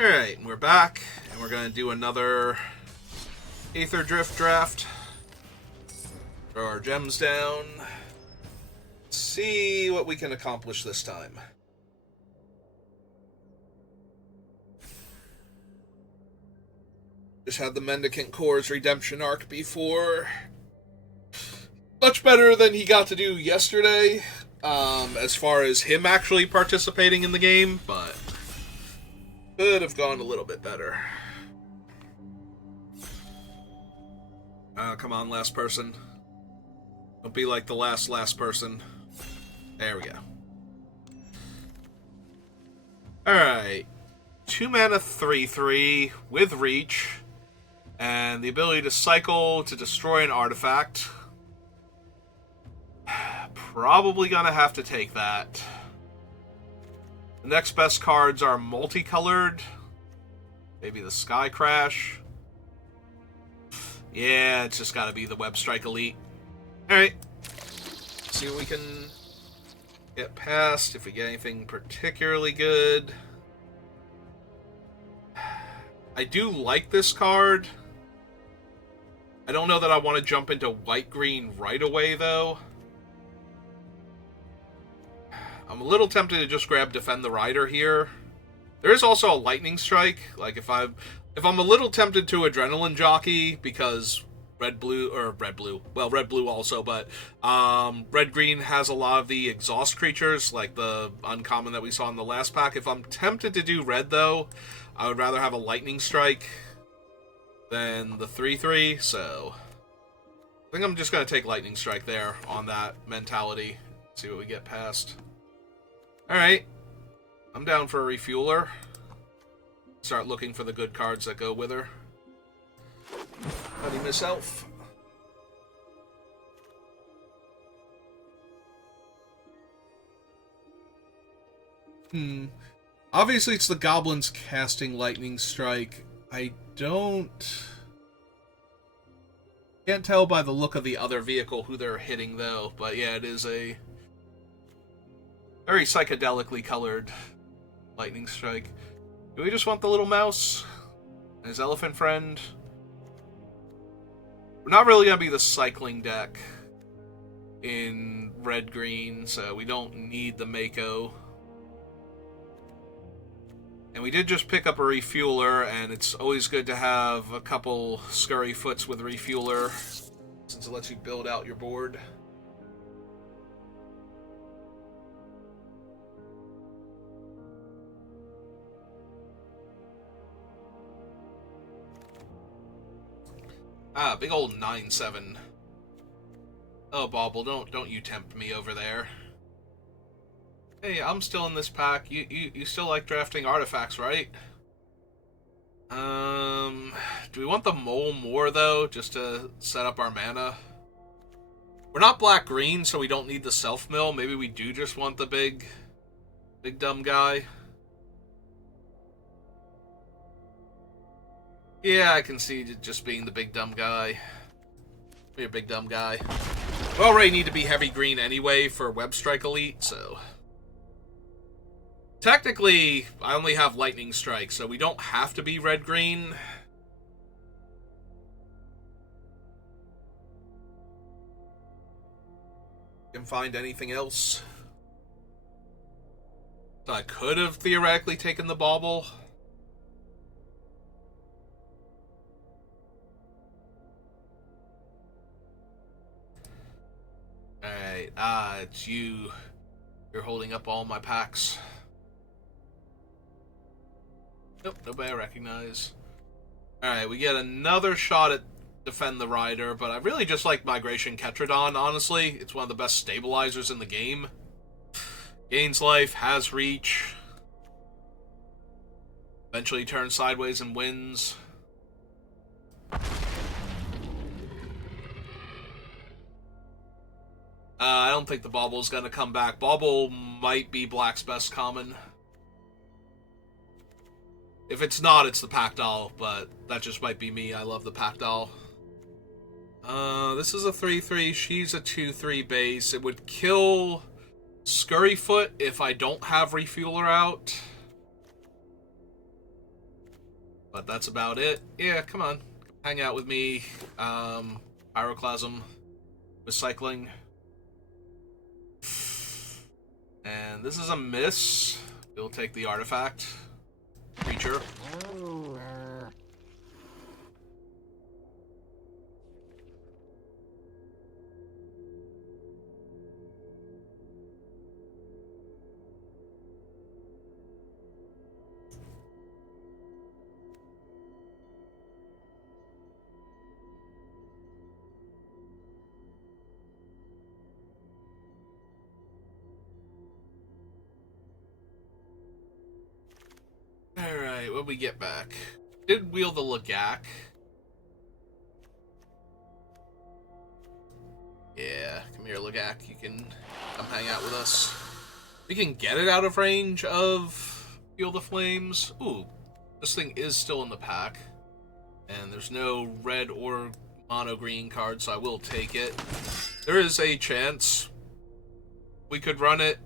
Alright, we're back, and we're going to do another Aetherdrift Draft. Throw our gems down. See what we can accomplish this time. Just had the Mendicant Core's redemption arc before. Much better than he got to do yesterday, as far as him actually participating in the game, but could have gone a little bit better. Come on, last person. Don't be like the last person. There we go. Alright. 2 mana 3/3 with reach. And the ability to cycle to destroy an artifact. Probably gonna have to take that. The next best cards are multicolored. Maybe the Sky Crash. Yeah, it's just gotta be the Web Strike Elite. Alright. See what we can get past, if we get anything particularly good. I do like this card. I don't know that I want to jump into white-green right away, though. I'm a little tempted to just grab Defend the Rider here. There is also a Lightning Strike. Like, if I'm a little tempted to Adrenaline Jockey, because red-blue also, but red-green has a lot of the exhaust creatures, like the uncommon that we saw in the last pack. If I'm tempted to do red, though, I would rather have a Lightning Strike than the 3/3, so I think I'm just going to take Lightning Strike there on that mentality. See what we get past. Alright, I'm down for a refueler. Start looking for the good cards that go with her. Howdy, Miss Elf. Obviously, it's the goblins casting Lightning Strike. I can't tell by the look of the other vehicle who they're hitting, though. But yeah, it is a very psychedelically colored Lightning Strike. Do we just want the little mouse? And his elephant friend? We're not really going to be the cycling deck in red-green, so we don't need the Mako. And we did just pick up a refueler, and it's always good to have a couple scurry foots with refueler, since it lets you build out your board. Big old 9/7. Oh, Bauble, don't you tempt me over there. Hey, I'm still in this pack. You still like drafting artifacts, right? Do we want the mole more, though, just to set up our mana? We're not black-green, so we don't need the self-mill. Maybe we do just want the big dumb guy. Yeah, I can see it just being the big dumb guy. You're a big dumb guy. We already need to be heavy green anyway for Web Strike Elite, so technically, I only have Lightning Strike, so we don't have to be red-green. Can find anything else. So I could have theoretically taken the Bauble. Alright, it's you. You're holding up all my packs. Nope, nobody I recognize. Alright, we get another shot at Defend the Rider, but I really just like Migration Ketradon, honestly. It's one of the best stabilizers in the game. Gains life, has reach. Eventually turns sideways and wins. I don't think the Bauble's gonna come back. Bauble might be Black's best common. If it's not, it's the Pack Doll, but that just might be me. I love the Pack Doll. This is a 3/3. She's a 2/3 base. It would kill Scurryfoot if I don't have Refueler out. But that's about it. Yeah, come on. Hang out with me. Pyroclasm. Recycling. And this is a miss. We'll take the artifact. Creature. Alright, what we get back? Did wheel the Lagak. Yeah, come here, Lagak. You can come hang out with us. We can get it out of range of Feel the Flames. Ooh, this thing is still in the pack. And there's no red or mono green card, so I will take it. There is a chance we could run it,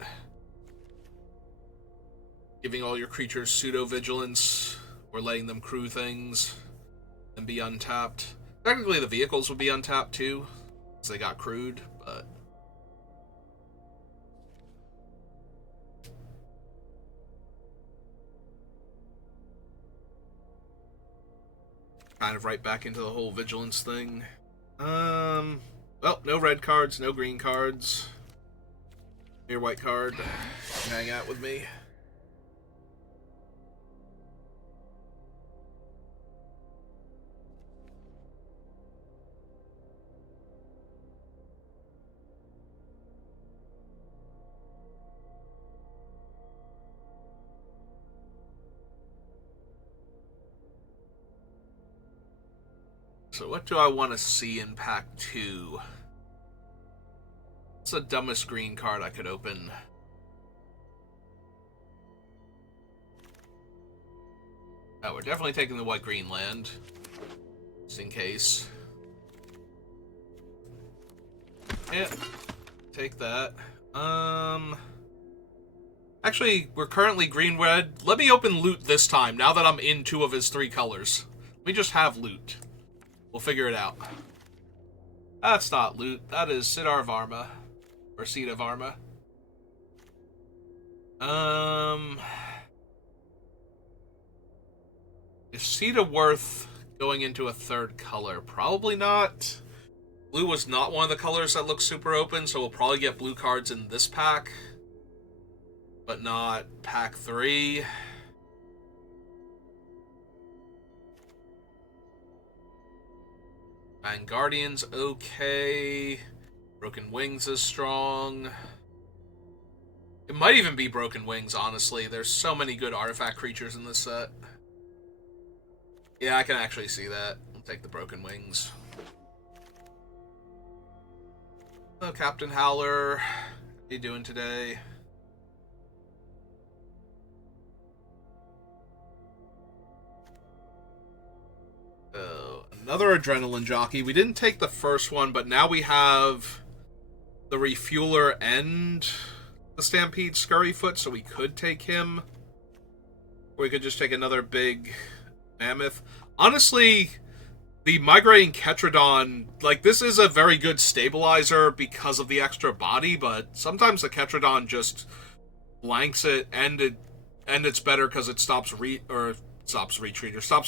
giving all your creatures pseudo-vigilance, or letting them crew things and be untapped. Technically, the vehicles would be untapped too, because they got crewed, but... kind of right back into the whole vigilance thing. Well, no red cards, no green cards. Your white card. Hang out with me. So what do I want to see in pack 2? What's the dumbest green card I could open? Oh, we're definitely taking the white-green land. Just in case. Yeah, take that. Actually, we're currently green-red. Let me open loot this time, now that I'm in 2 of his 3 colors. Let me just have loot. We'll figure it out. That's not loot. That is Sidar Varma. Or Sita Varma. Is Sita worth going into a 3rd color? Probably not. Blue was not one of the colors that looks super open, so we'll probably get blue cards in this pack. But not pack 3. And Guardian's okay. Broken Wings is strong. It might even be Broken Wings, honestly. There's so many good artifact creatures in this set. Yeah, I can actually see that. I'll take the Broken Wings. Oh, Captain Howler. How you doing today? Another Adrenaline Jockey. We didn't take the first one, but now we have the Refueler and the Stampede Scurryfoot, so we could take him. Or we could just take another big mammoth. Honestly, the Migrating Ketrodon, like, this is a very good stabilizer because of the extra body, but sometimes the Ketrodon just blanks it, and it's better because it stops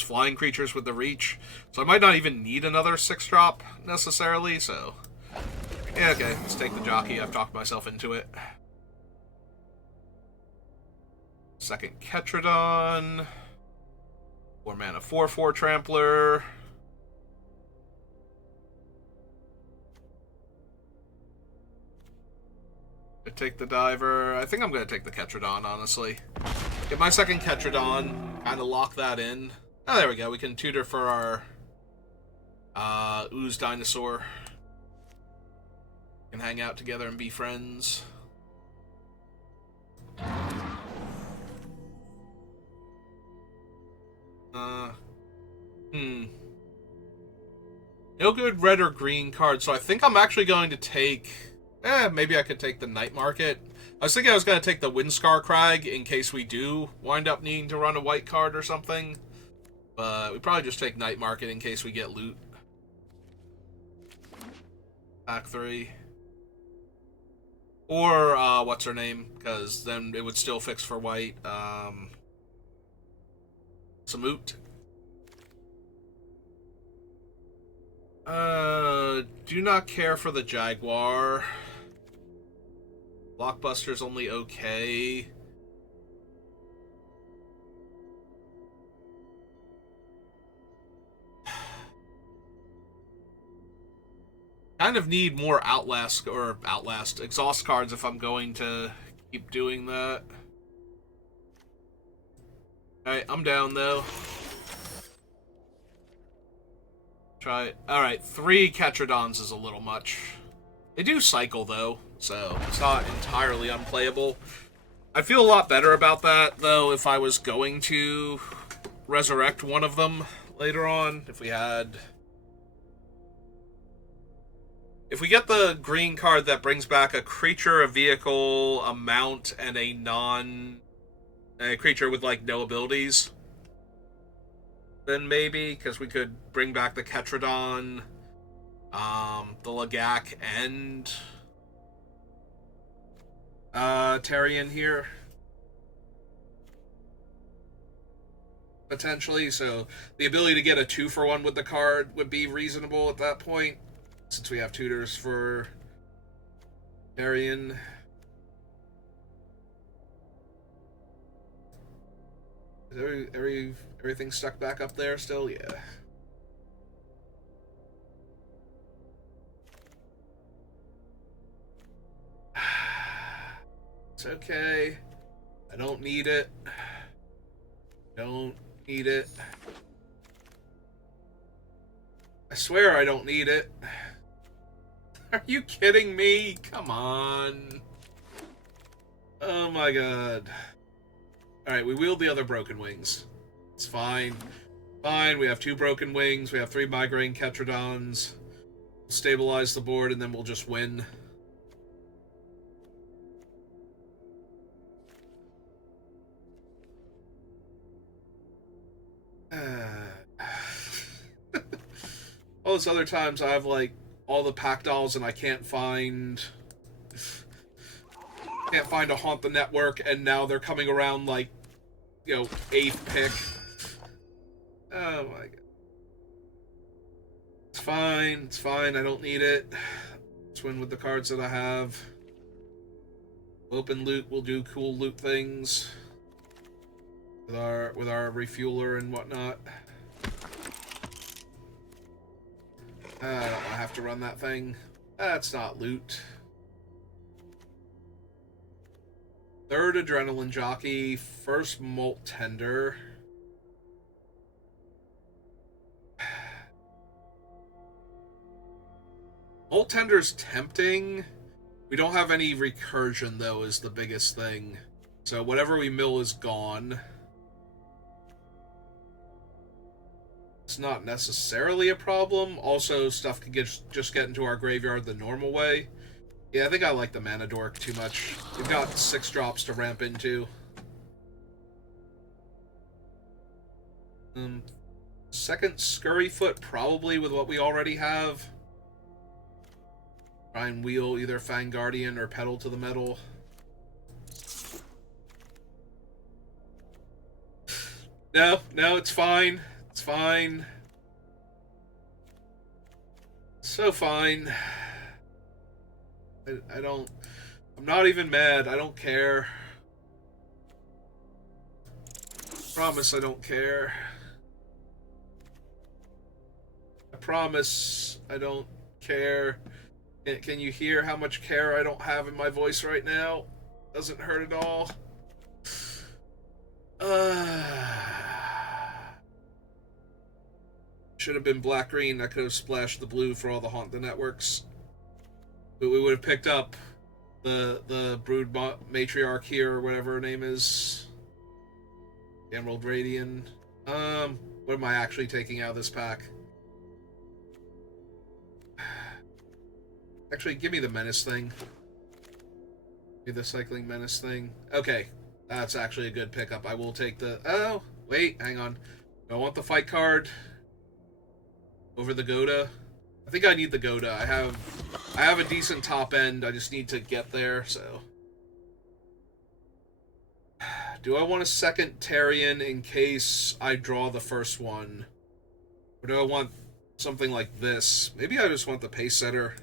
flying creatures with the reach. So I might not even need another 6-drop necessarily, so... yeah, okay, let's take the jockey. I've talked myself into it. Second Ketrodon. 4 mana 4/4 Trampler. I take the Diver. I think I'm going to take the Ketrodon, honestly. Get my second Ketrodon. Kind of lock that in. Oh, there we go. We can tutor for our Ooze Dinosaur. We can hang out together and be friends. No good red or green cards, so I think I'm actually going to take... maybe I could take the Night Market. I was thinking I was going to take the Windscar Crag in case we do wind up needing to run a white card or something. But we probably just take Night Market in case we get loot. Pack 3. Or, what's her name? Because then it would still fix for white. Samut. Do not care for the Jaguar. Blockbuster's only okay. Kind of need more Outlast exhaust cards if I'm going to keep doing that. Alright, I'm down though. Try it. Alright, 3 Ketrodons is a little much. They do cycle though, so it's not entirely unplayable. I feel a lot better about that though if I was going to resurrect one of them later on. If we get the green card that brings back a creature, a vehicle, a mount, and a creature with like no abilities, then maybe, because we could bring back the Ketrodon, the Lagak, and Tarion here. Potentially, so the ability to get a 2-for-1 with the card would be reasonable at that point, since we have tutors for Tarion. Is everything stuck back up there still? Yeah. It's okay. I don't need it. Don't need it. I swear I don't need it. Are you kidding me? Come on. Oh my god. Alright, we wield the other Broken Wings. It's fine. Fine, we have 2 Broken Wings, we have 3 Migraine Ketrodons. We'll stabilize the board and then we'll just win. All those other times I have like all the pack dolls and I can't find a Haunt the Network, and now they're coming around like, 8th pick. Oh my god. It's fine, I don't need it. Let's win with the cards that I have. Open loot, we'll do cool loot things with our refueler and whatnot. I have to run that thing. That's not loot. 3rd Adrenaline Jockey, 1st Molt Tender. Molt Tender's tempting. We don't have any recursion, though, is the biggest thing. So whatever we mill is gone. It's not necessarily a problem. Also, stuff can just get into our graveyard the normal way. Yeah, I think I like the Mana Dork too much. We've got 6 drops to ramp into. 2nd Scurryfoot, probably with what we already have. Try and wheel either Fang Guardian or Pedal to the Metal. No, it's fine. It's fine. So fine. I'm not even mad. I don't care. Promise I don't care. I promise I don't care. Can you hear how much care I don't have in my voice right now? Doesn't hurt at all. Should have been black-green. I could have splashed the blue for all the Haunt the Networks. But we would have picked up the Brood Matriarch here, or whatever her name is. Emerald Radian. What am I actually taking out of this pack? Actually, give me the Menace thing. Give me the Cycling Menace thing. Okay, that's actually a good pickup. I will take the... Oh, wait, hang on. I want the fight card over the Goda. I think I need the Goda. I have a decent top end. I just need to get there, so. Do I want a second Tarion in case I draw the first one? Or do I want something like this? Maybe I just want the pace setter.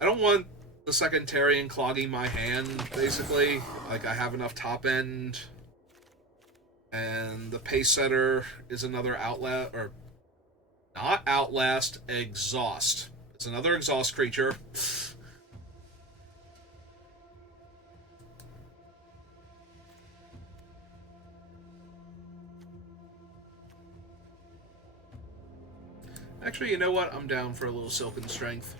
I don't want the second Tarion clogging my hand, basically. Like, I have enough top end. And the pace setter is another outlet, or not outlast, exhaust. It's another exhaust creature. Actually, you know what? I'm down for a little Silken Strength.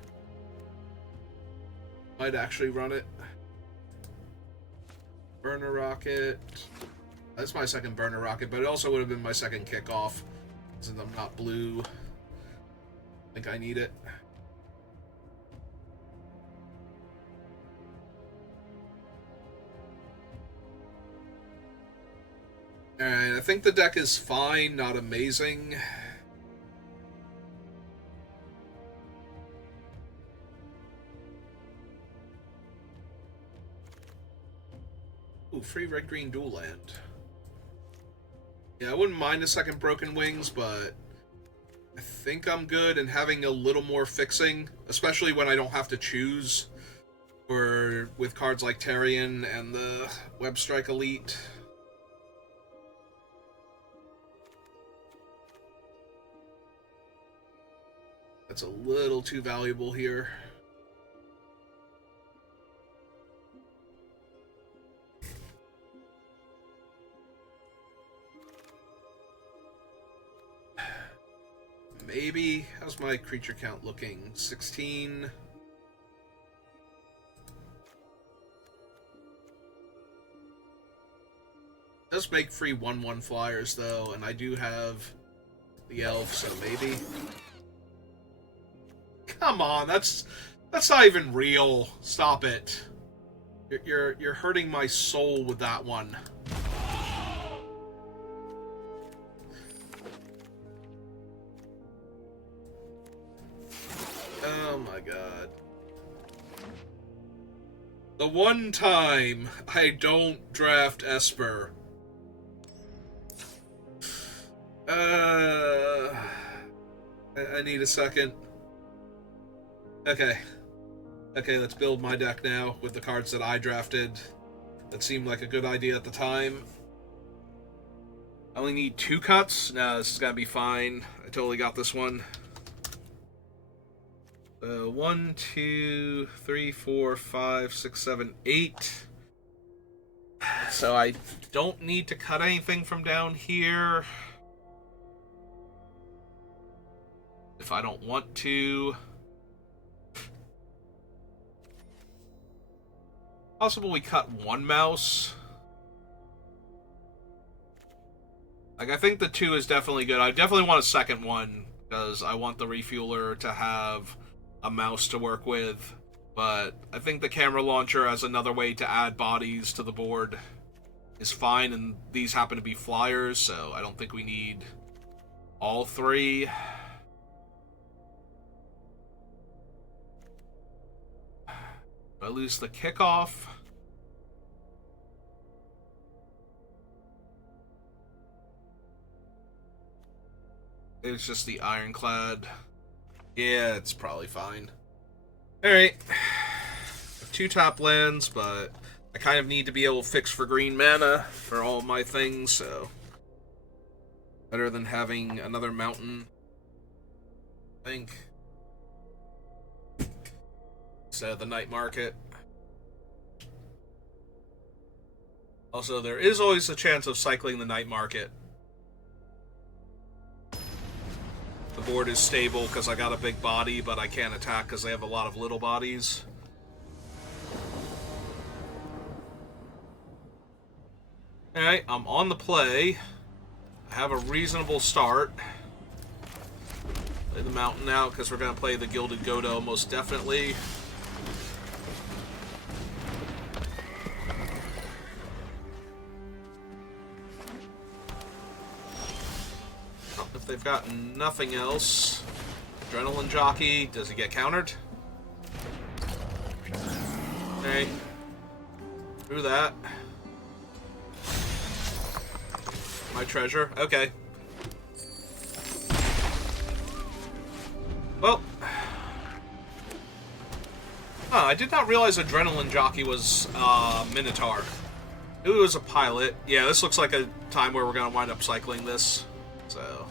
Might actually run it. Burner Rocket. That's my second Burner Rocket, but it also would have been my second kickoff. Since I'm not blue. I think I need it. Alright, I think the deck is fine, not amazing. Ooh, free red-green dual land. Yeah, I wouldn't mind a second Broken Wings, but I think I'm good, and having a little more fixing, especially when I don't have to choose, or with cards like Tarion and the Web Strike Elite. That's a little too valuable here. Maybe. How's my creature count looking? 16. Does make free 1/1 flyers though, and I do have the elf, so maybe. Come on, that's not even real. Stop it. You're hurting my soul with that one. Oh my god. The one time I don't draft Esper. I need a second. Okay. Okay, let's build my deck now with the cards that I drafted. That seemed like a good idea at the time. I only need 2 cuts. No, this is gonna be fine. I totally got this one. 1, 2, 3, 4, 5, 6, 7, 8. So I don't need to cut anything from down here. If I don't want to. Possible we cut 1 mouse. Like, I think the 2 is definitely good. I definitely want a second one, because I want the refueler to have a mouse to work with. But I think the camera launcher as another way to add bodies to the board is fine, and these happen to be flyers, so I don't think we need all 3. I lose the kickoff. It's just the Ironclad. Yeah, it's probably fine. Alright. 2 top lands, but I kind of need to be able to fix for green mana for all my things, so better than having another mountain, I think. Instead of the night market. Also, there is always a chance of cycling the night market. The board is stable because I got a big body, but I can't attack because they have a lot of little bodies. Alright, I'm on the play. I have a reasonable start. Play the mountain out because we're going to play the Gilded Godo most definitely. Well, if they've got nothing else... Adrenaline Jockey, does he get countered? Okay. Through that. My treasure. Okay. Well. Huh, I did not realize Adrenaline Jockey was Minotaur. It was a pilot. Yeah, this looks like a time where we're going to wind up cycling this. So.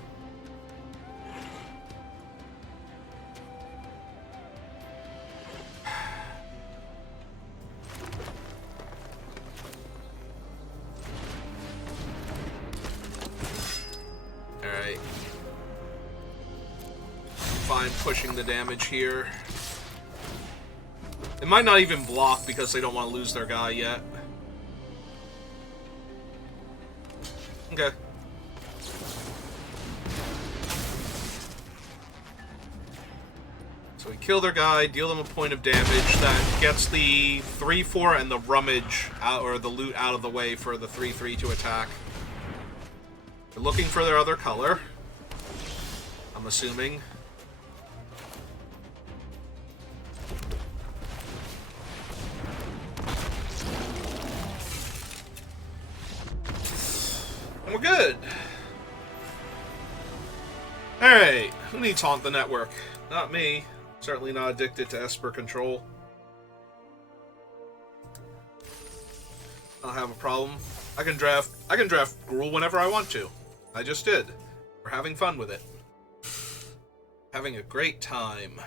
Alright. Fine pushing the damage here. They might not even block because they don't want to lose their guy yet. Okay. So we kill their guy, deal them a point of damage, that gets the 3-4 and the rummage out, or the loot out of the way for the 3-3 to attack. They're looking for their other color, I'm assuming. And we're good. Alright, who needs Haunt the Network? Not me. Certainly not addicted to Esper control. I don't have a problem. I can draft Gruul whenever I want to. I just did. We're having fun with it. Having a great time.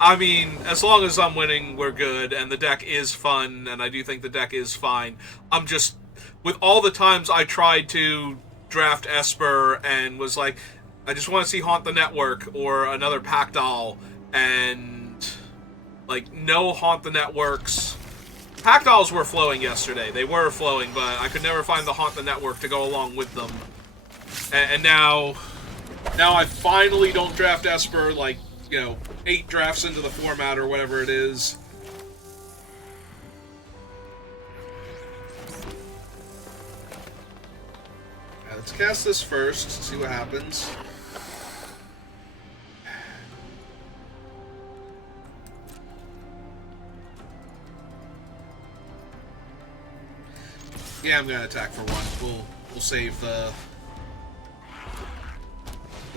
I mean, as long as I'm winning, we're good, and the deck is fun, and I do think the deck is fine. I'm just, with all the times I tried to draft Esper and was like, I just want to see Haunt the Network or another Pack Doll, and, like, no Haunt the Networks. Pack Dolls were flowing yesterday. They were flowing, but I could never find the Haunt the Network to go along with them. And now I finally don't draft Esper, like, you know, 8 drafts into the format or whatever it is. Now, let's cast this first, see what happens. Yeah, I'm gonna attack for 1. We'll save the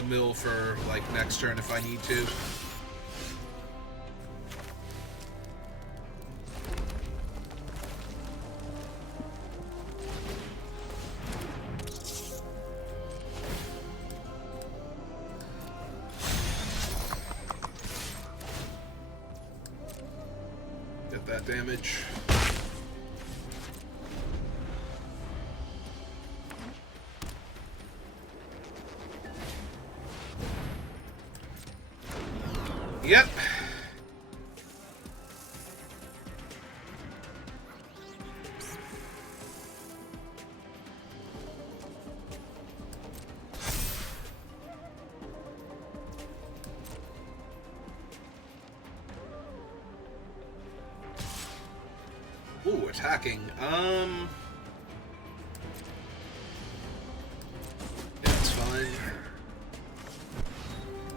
mill for, like, next turn if I need to. Get that damage. Yep. Ooh, attacking. Yeah, it's fine.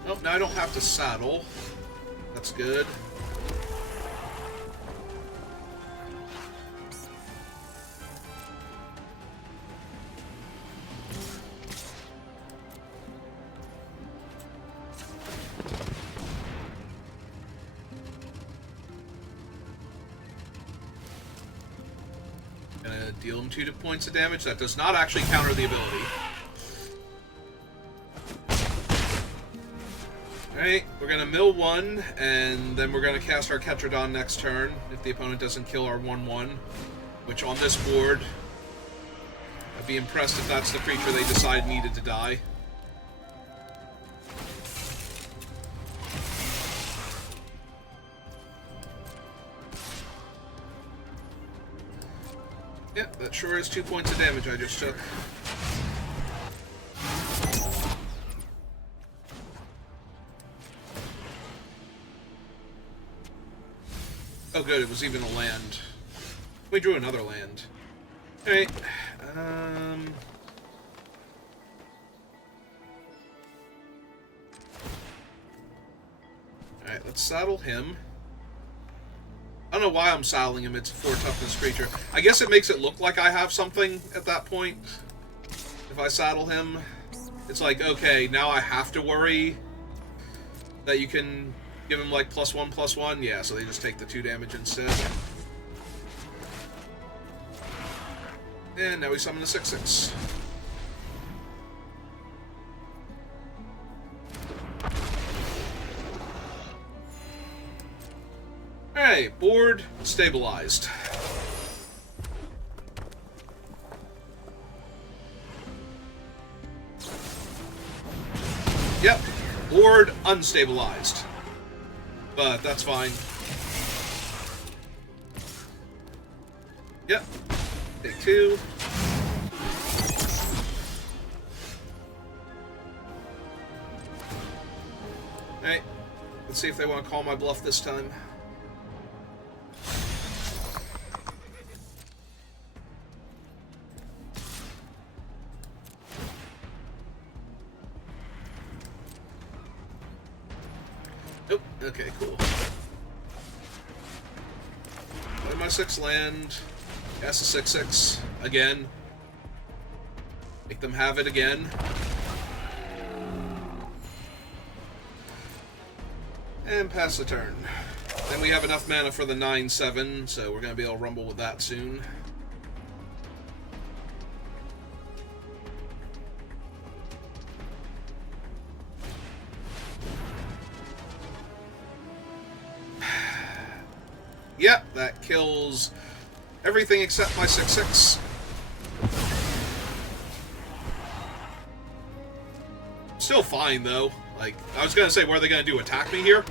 Oh, now I don't have to saddle. That's good. Gonna deal him 2 points of damage. That does not actually counter the ability. Alright, we're going to mill 1, and then we're going to cast our Ketradon next turn, if the opponent doesn't kill our 1-1, which on this board, I'd be impressed if that's the creature they decide needed to die. Yep, that sure is 2 points of damage I just took. Oh good, it was even a land. We drew another land. Alright. Alright, let's saddle him. I don't know why I'm saddling him. It's a 4 toughness creature. I guess it makes it look like I have something at that point. If I saddle him, it's like, okay, now I have to worry that you can give him like +1/+1. Yeah, so they just take the 2 damage instead. And now we summon the 6/6. Alright, board stabilized. Yep, board unstabilized. But that's fine. Yep. Take 2. Alright, let's see if they want to call my bluff this time. Nope. Okay, cool. Play my 6 land. Cast a 6/6 again. Make them have it again. And pass the turn. Then we have enough mana for the 9/7, so we're going to be able to rumble with that soon. Yep, that kills everything except my 6/6. Still fine, though. Like, I was going to say, what are they going to do, attack me here?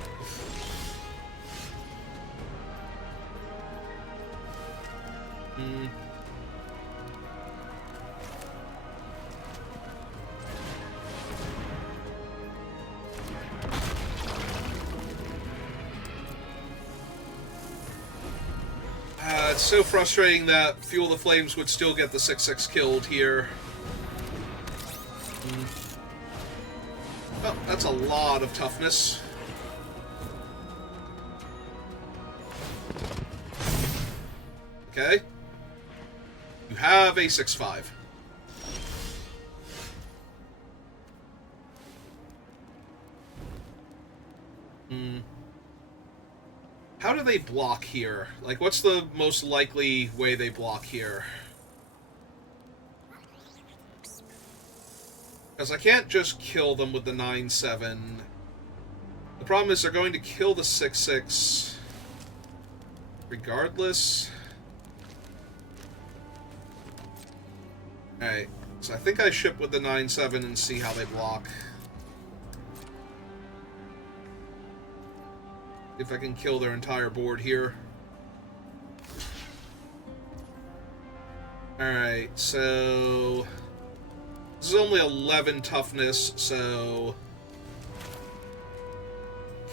It's so frustrating that Fuel the Flames would still get the 6/6 killed here. Oh, that's a lot of toughness. Okay. You have a 6/5. How do they block here? Like, what's the most likely way they block here? Because I can't just kill them with the 9/7. The problem is they're going to kill the 6/6 regardless. Alright, so I think I ship with the 9/7 and see how they block. If I can kill their entire board here. Alright, so this is only 11 toughness, so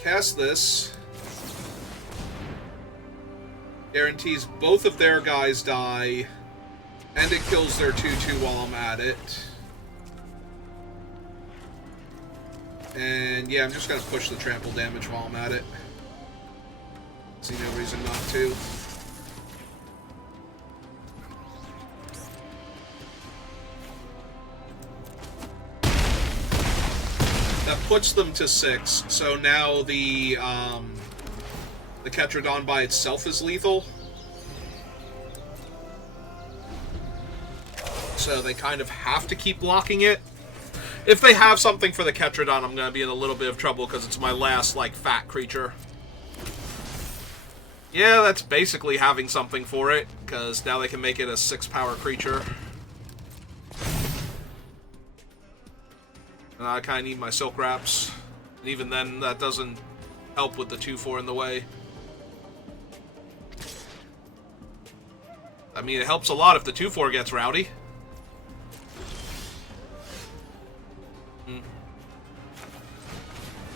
cast this. Guarantees both of their guys die, and it kills their 2/2 while I'm at it. And yeah, I'm just going to push the trample damage while I'm at it. See no reason not to. That puts them to 6, so now the Ketradon by itself is lethal. So they kind of have to keep blocking it. If they have something for the Ketradon, I'm going to be in a little bit of trouble because it's my last, like, fat creature. Yeah, that's basically having something for it, because now they can make it a 6-power creature. And I kind of need my Silk Wraps. And even then, that doesn't help with the 2/4 in the way. I mean, it helps a lot if the 2/4 gets rowdy.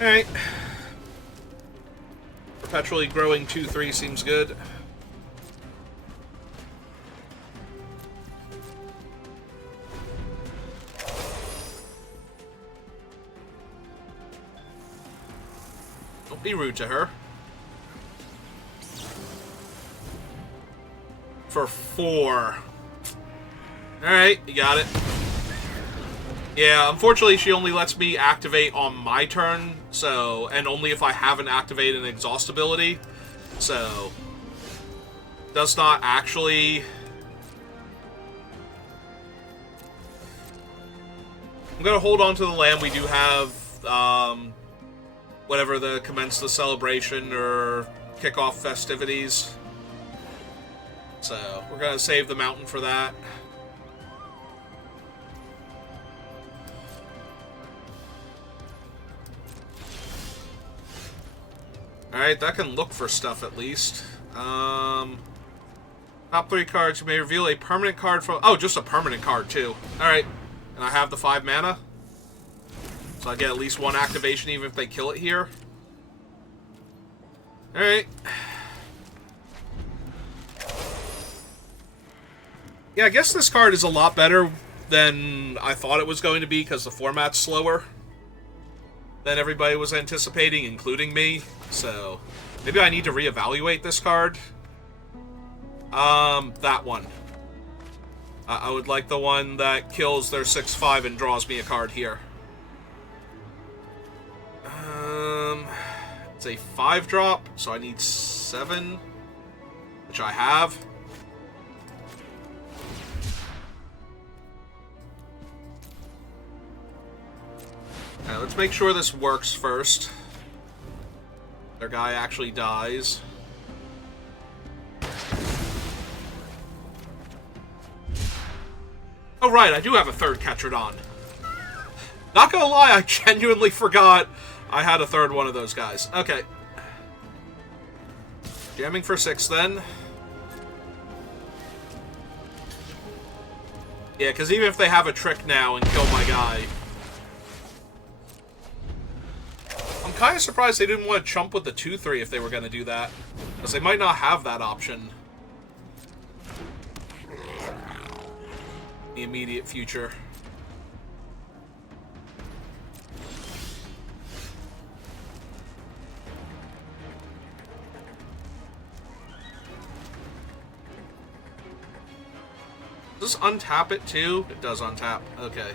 Alright. Perpetually growing 2/3 seems good. be rude to her. For 4. Alright, you got it. Yeah, unfortunately she only lets me activate on my turn, so, and only if I haven't activated an exhaust ability. So, does not actually... I'm going to hold on to the land. We do have, whatever the commence the celebration or kick off festivities. So, we're going to save the mountain for that. Alright, that can look for stuff at least. Top 3 cards, you may reveal a permanent card from... Oh, just a permanent card, too. Alright. And I have the 5 mana. So I get at least 1 activation even if they kill it here. Alright. Yeah, I guess this card is a lot better than I thought it was going to be because the format's slower than everybody was anticipating, including me. So, maybe I need to reevaluate this card. That one. I would like the one that kills their 6/5 and draws me a card here. It's a 5-drop, so I need 7, which I have. Alright, let's make sure this works first. Their guy actually dies. Oh, right, I do have a 3rd Ketradon. Not gonna lie, I genuinely forgot I had a 3rd one of those guys. Okay. Jamming for 6, then. Yeah, because even if they have a trick now and kill my guy... I'm kind of surprised they didn't want to chump with the 2/3 if they were going to do that. Because they might not have that option. In the immediate future. Does this untap it too? It does untap. Okay.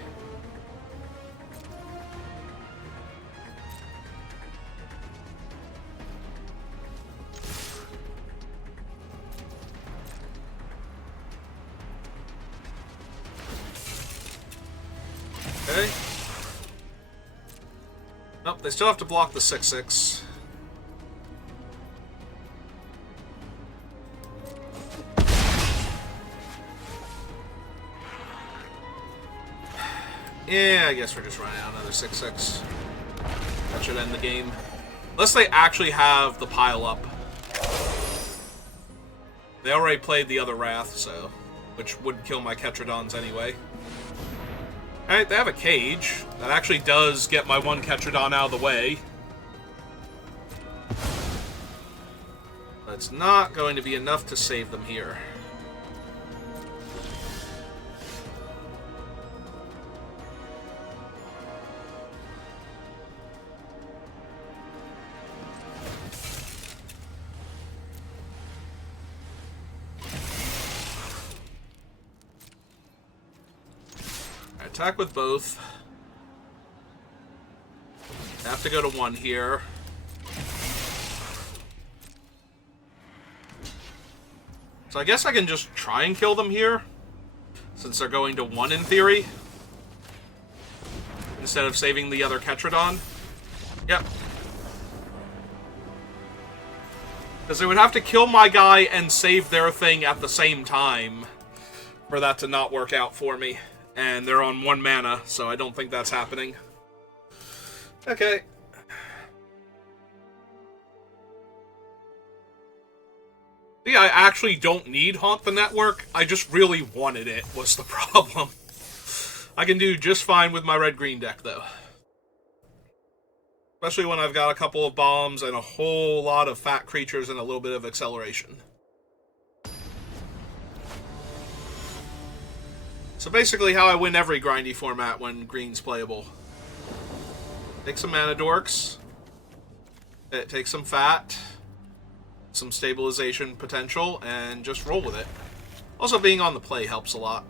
Okay. Nope, they still have to block the 6/6. Yeah, I guess we're just running out another 6/6. That should end the game. Unless they actually have the pile up. They already played the other Wrath, so... which would kill my Ketradons anyway. Alright, they have a cage. That actually does get my 1 Ketradon out of the way. But it's not going to be enough to save them here. Attack with both. I have to go to 1 here. So I guess I can just try and kill them here, since they're going to 1 in theory, instead of saving the other Ketradon. Yep. Because they would have to kill my guy and save their thing at the same time for that to not work out for me. And they're on 1 mana, so I don't think that's happening. Okay. Yeah, I actually don't need Haunt the Network. I just really wanted it, was the problem. I can do just fine with my red-green deck, though. Especially when I've got a couple of bombs and a whole lot of fat creatures and a little bit of acceleration. So basically how I win every grindy format when green's playable. Take some mana dorks. It takes some fat, some stabilization potential, and just roll with it. Also, being on the play helps a lot.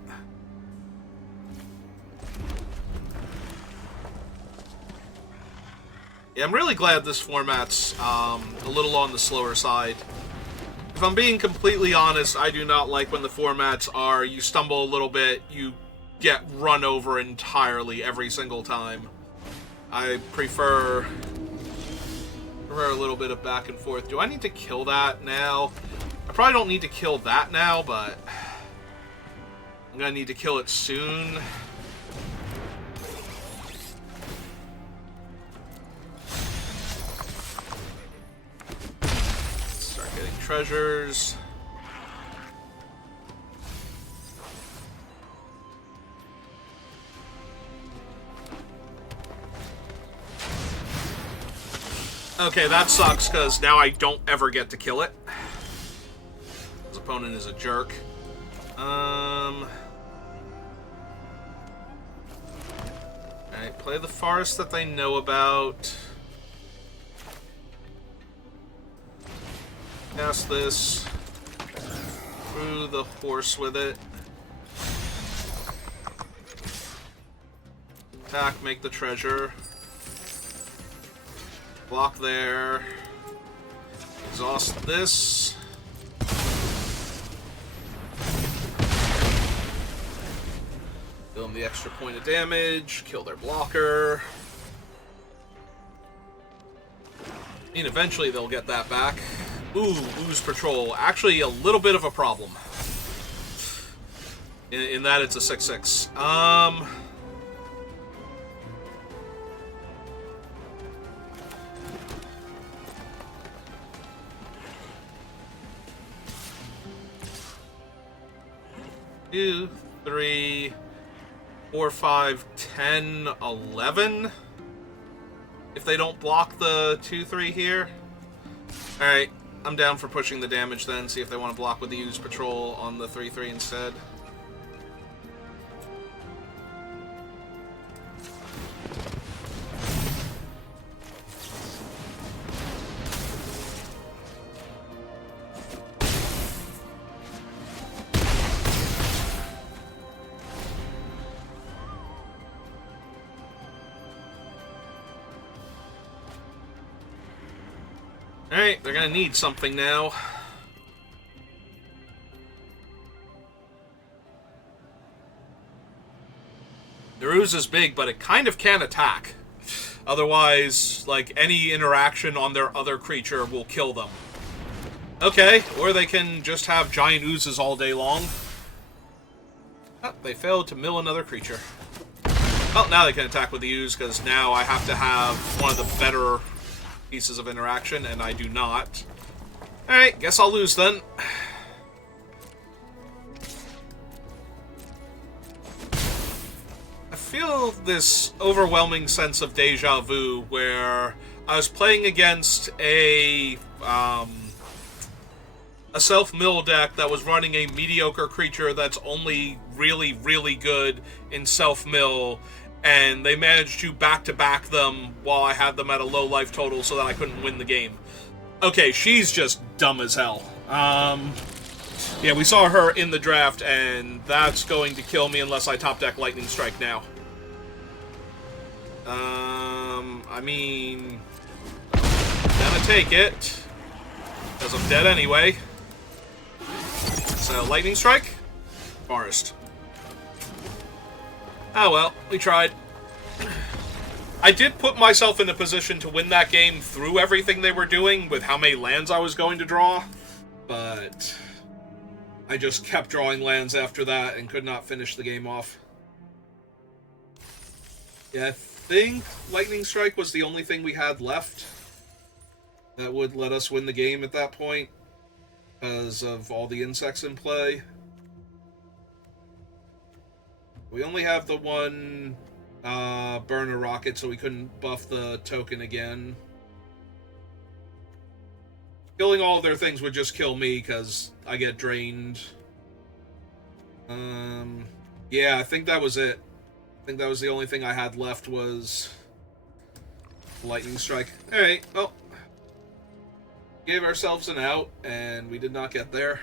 Yeah, I'm really glad this format's a little on the slower side. If I'm being completely honest, I do not like when the formats are you stumble a little bit, you get run over entirely every single time. I prefer a little bit of back and forth. Do I need to kill that now? I probably don't need to kill that now, but I'm gonna need to kill it soon. Start getting treasures. Okay, that sucks, because now I don't ever get to kill it. His opponent is a jerk. Alright, play the forest that they know about. Cast this. Through the horse with it. Attack, make the treasure. Block there. Exhaust this. Give them the extra point of damage. Kill their blocker. I mean, eventually they'll get that back. Ooh, Ooze Patrol. Actually, a little bit of a problem. In that it's a 6/6. 2, 3, 4, 5, 10, 11. If they don't block the 2, 3 here. Alright, I'm down for pushing the damage then, see if they want to block with the Ooze Patrol on the 3, 3 instead. Alright, they're gonna need something now. The Ooze is big, but it kind of can attack. Otherwise, like, any interaction on their other creature will kill them. Okay, or they can just have giant oozes all day long. Oh, they failed to mill another creature. Well, now they can attack with the ooze, because now I have to have one of the better pieces of interaction, and I do not. Alright, guess I'll lose then. I feel this overwhelming sense of deja vu where I was playing against a self-mill deck that was running a mediocre creature that's only really, really good in self-mill, and they managed to back-to-back them while I had them at a low life total so that I couldn't win the game. Okay, she's just dumb as hell. Yeah, we saw her in the draft, and that's going to kill me unless I top deck Lightning Strike now. I mean, gonna take it, because I'm dead anyway. So, Lightning Strike, Forest. Oh well, we tried. I did put myself in a position to win that game through everything they were doing with how many lands I was going to draw, but I just kept drawing lands after that and could not finish the game off. Yeah, I think Lightning Strike was the only thing we had left that would let us win the game at that point because of all the insects in play. We only have the one burner rocket, so we couldn't buff the token again. Killing all of their things would just kill me, because I get drained. Yeah, I think that was it. I think that was the only thing I had left was Lightning Strike. Alright, well, Gave ourselves an out, and we did not get there.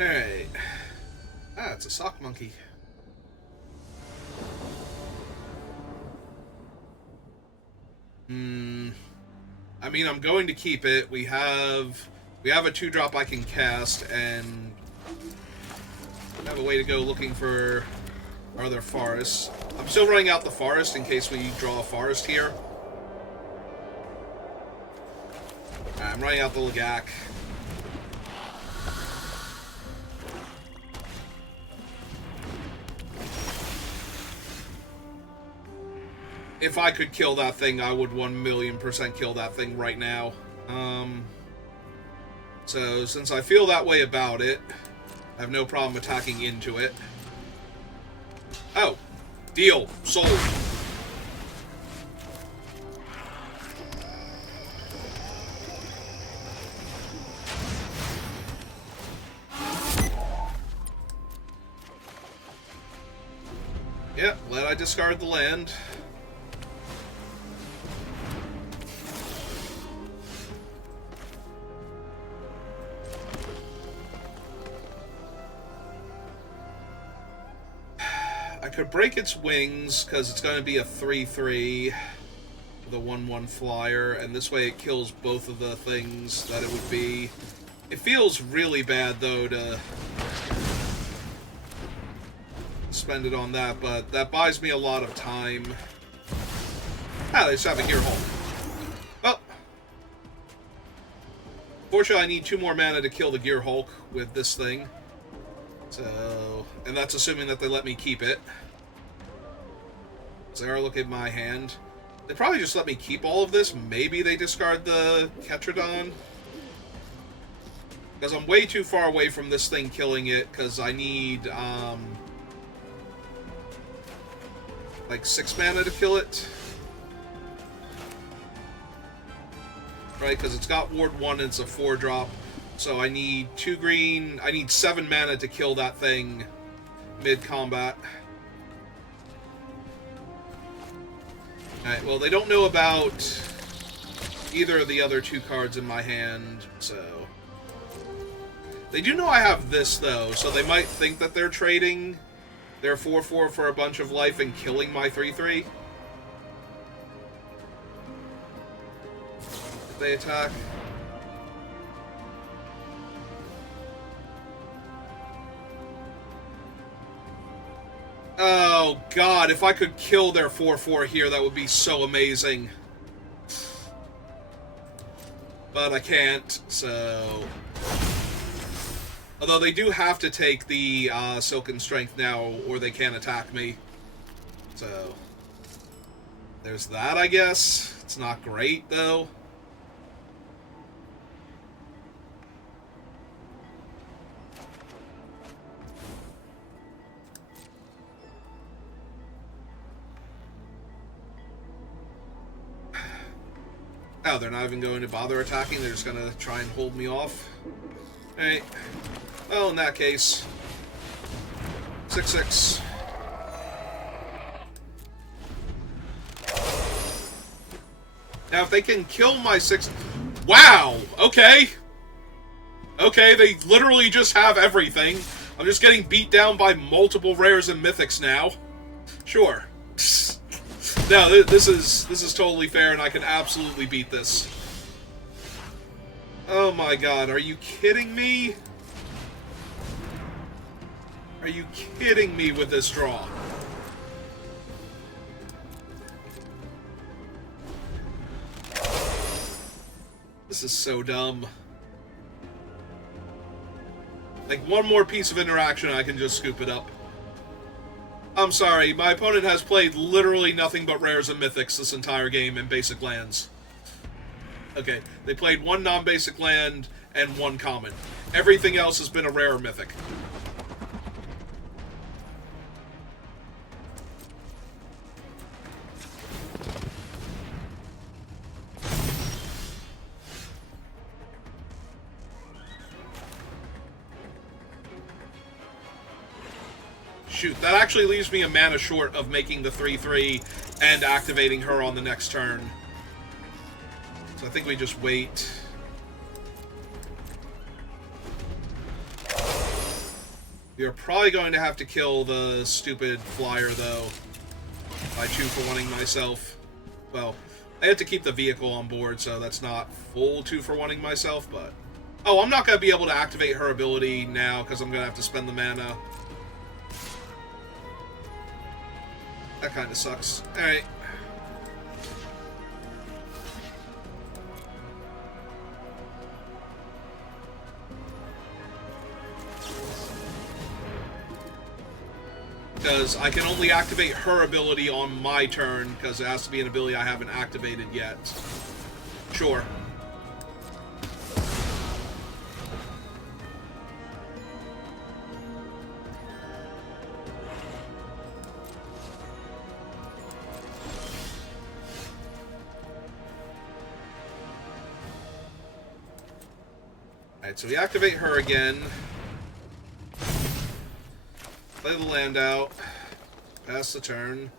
Alright. Ah, it's a sock monkey. I mean, I'm going to keep it. We have a 2-drop I can cast, and we have a way to go looking for our other forests. I'm still running out the forest in case we draw a forest here. Alright, I'm running out the Lagak. If I could kill that thing, I would 1,000,000% kill that thing right now. So, since I feel that way about it, I have no problem attacking into it. Oh. Deal. Sold. Yep, let I discard the land. I could break its wings, because it's going to be a 3/3 with a 1/1 flyer, and this way it kills both of the things that it would be. It feels really bad, though, to spend it on that, but that buys me a lot of time. Ah, they just have a Gear Hulk. Well, fortunately I need 2 more mana to kill the Gear Hulk with this thing. So, and that's assuming that they let me keep it. Sarah, look at my hand. They probably just let me keep all of this. Maybe they discard the Ketradon. Because I'm way too far away from this thing killing it, because I need, like 6 mana to kill it. Right, because it's got Ward 1 and it's a 4-drop. So I need 2 green. I need 7 mana to kill that thing mid-combat. Alright, well, they don't know about either of the other 2 cards in my hand, so... They do know I have this, though, so they might think that they're trading their 4/4 for a bunch of life and killing my 3/3. If they attack. Oh, God, if I could kill their 4/4 here, that would be so amazing. But I can't, so... Although they do have to take the Silken Strength now, or they can't attack me. So... There's that, I guess. It's not great, though. Oh, they're not even going to bother attacking. They're just going to try and hold me off. Alright. Well, in that case... 6/6. Now, if they can kill my 6... Wow! Okay! Okay, they literally just have everything. I'm just getting beat down by multiple rares and mythics now. Sure. No, this is totally fair, and I can absolutely beat this. Oh my god, are you kidding me? Are you kidding me with this draw? This is so dumb. Like, one more piece of interaction, I can just scoop it up. I'm sorry, my opponent has played literally nothing but rares and mythics this entire game in basic lands. Okay, they played one non-basic land and one common. Everything else has been a rare or mythic. Shoot, that actually leaves me a mana short of making the 3/3 and activating her on the next turn. So I think we just wait. We are probably going to have to kill the stupid flyer, though, by 2-for-1ing myself. Well, I had to keep the vehicle on board, so that's not full 2-for-1ing myself, but... Oh, I'm not going to be able to activate her ability now, because I'm going to have to spend the mana. That kind of sucks. Alright. Because I can only activate her ability on my turn, because it has to be an ability I haven't activated yet. Sure. Alright, so we activate her again. Play the land out. Pass the turn.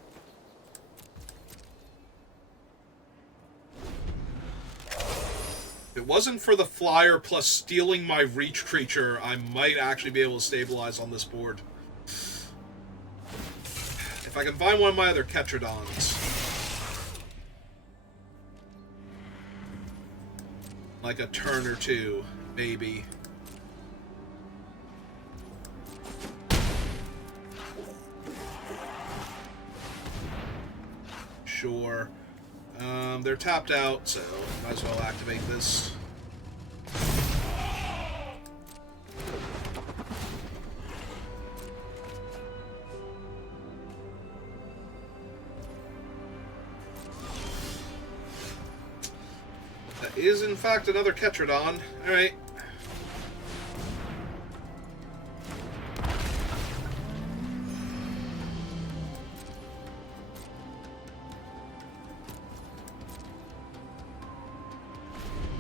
If it wasn't for the flyer plus stealing my reach creature, I might actually be able to stabilize on this board. If I can find one of my other Ketradons. Like a turn or two, maybe. Sure. They're tapped out, so might as well activate this. That is, in fact, another Ketradon. Alright.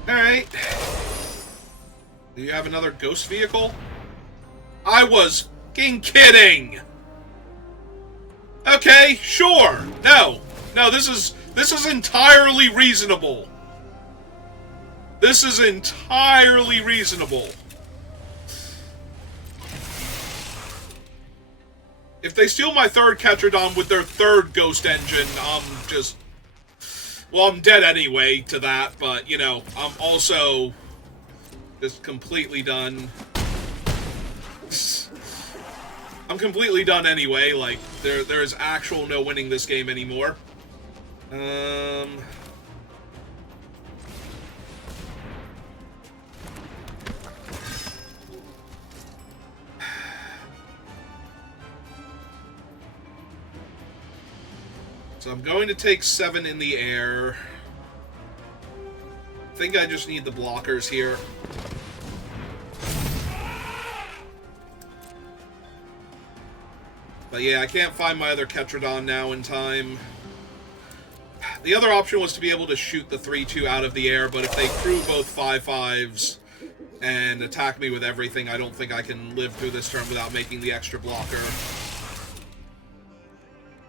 Alright. Do you have another ghost vehicle? I was fucking kidding! Okay, sure. No, this is entirely reasonable. This is entirely reasonable. If they steal my third Ketradon with their third ghost engine, I'm just... Well, I'm dead anyway to that, but, you know, I'm also just completely done. I'm completely done anyway, like, there is actual no winning this game anymore. So I'm going to take 7 in the air. I think I just need the blockers here. But yeah, I can't find my other Ketradon now in time. The other option was to be able to shoot the 3/2 out of the air, but if they crew both 5/5s and attack me with everything, I don't think I can live through this turn without making the extra blocker.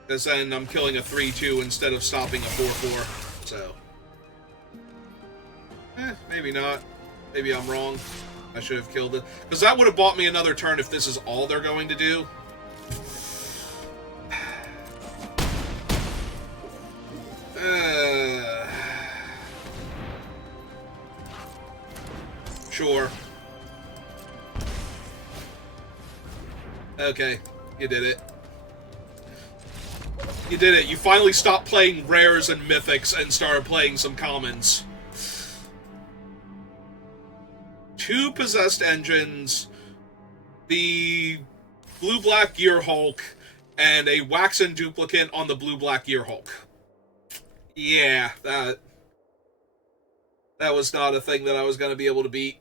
Because then I'm killing a 3/2 instead of stopping a 4/4, so... maybe not. Maybe I'm wrong. I should have killed it. Because that would have bought me another turn if this is all they're going to do. Sure. Okay, you did it. You did it. You finally stopped playing rares and mythics and started playing some commons. 2 possessed engines, the blue-black Gear Hulk, and a Waxen duplicate on the blue-black Gear Hulk. Yeah, that was not a thing that I was going to be able to beat.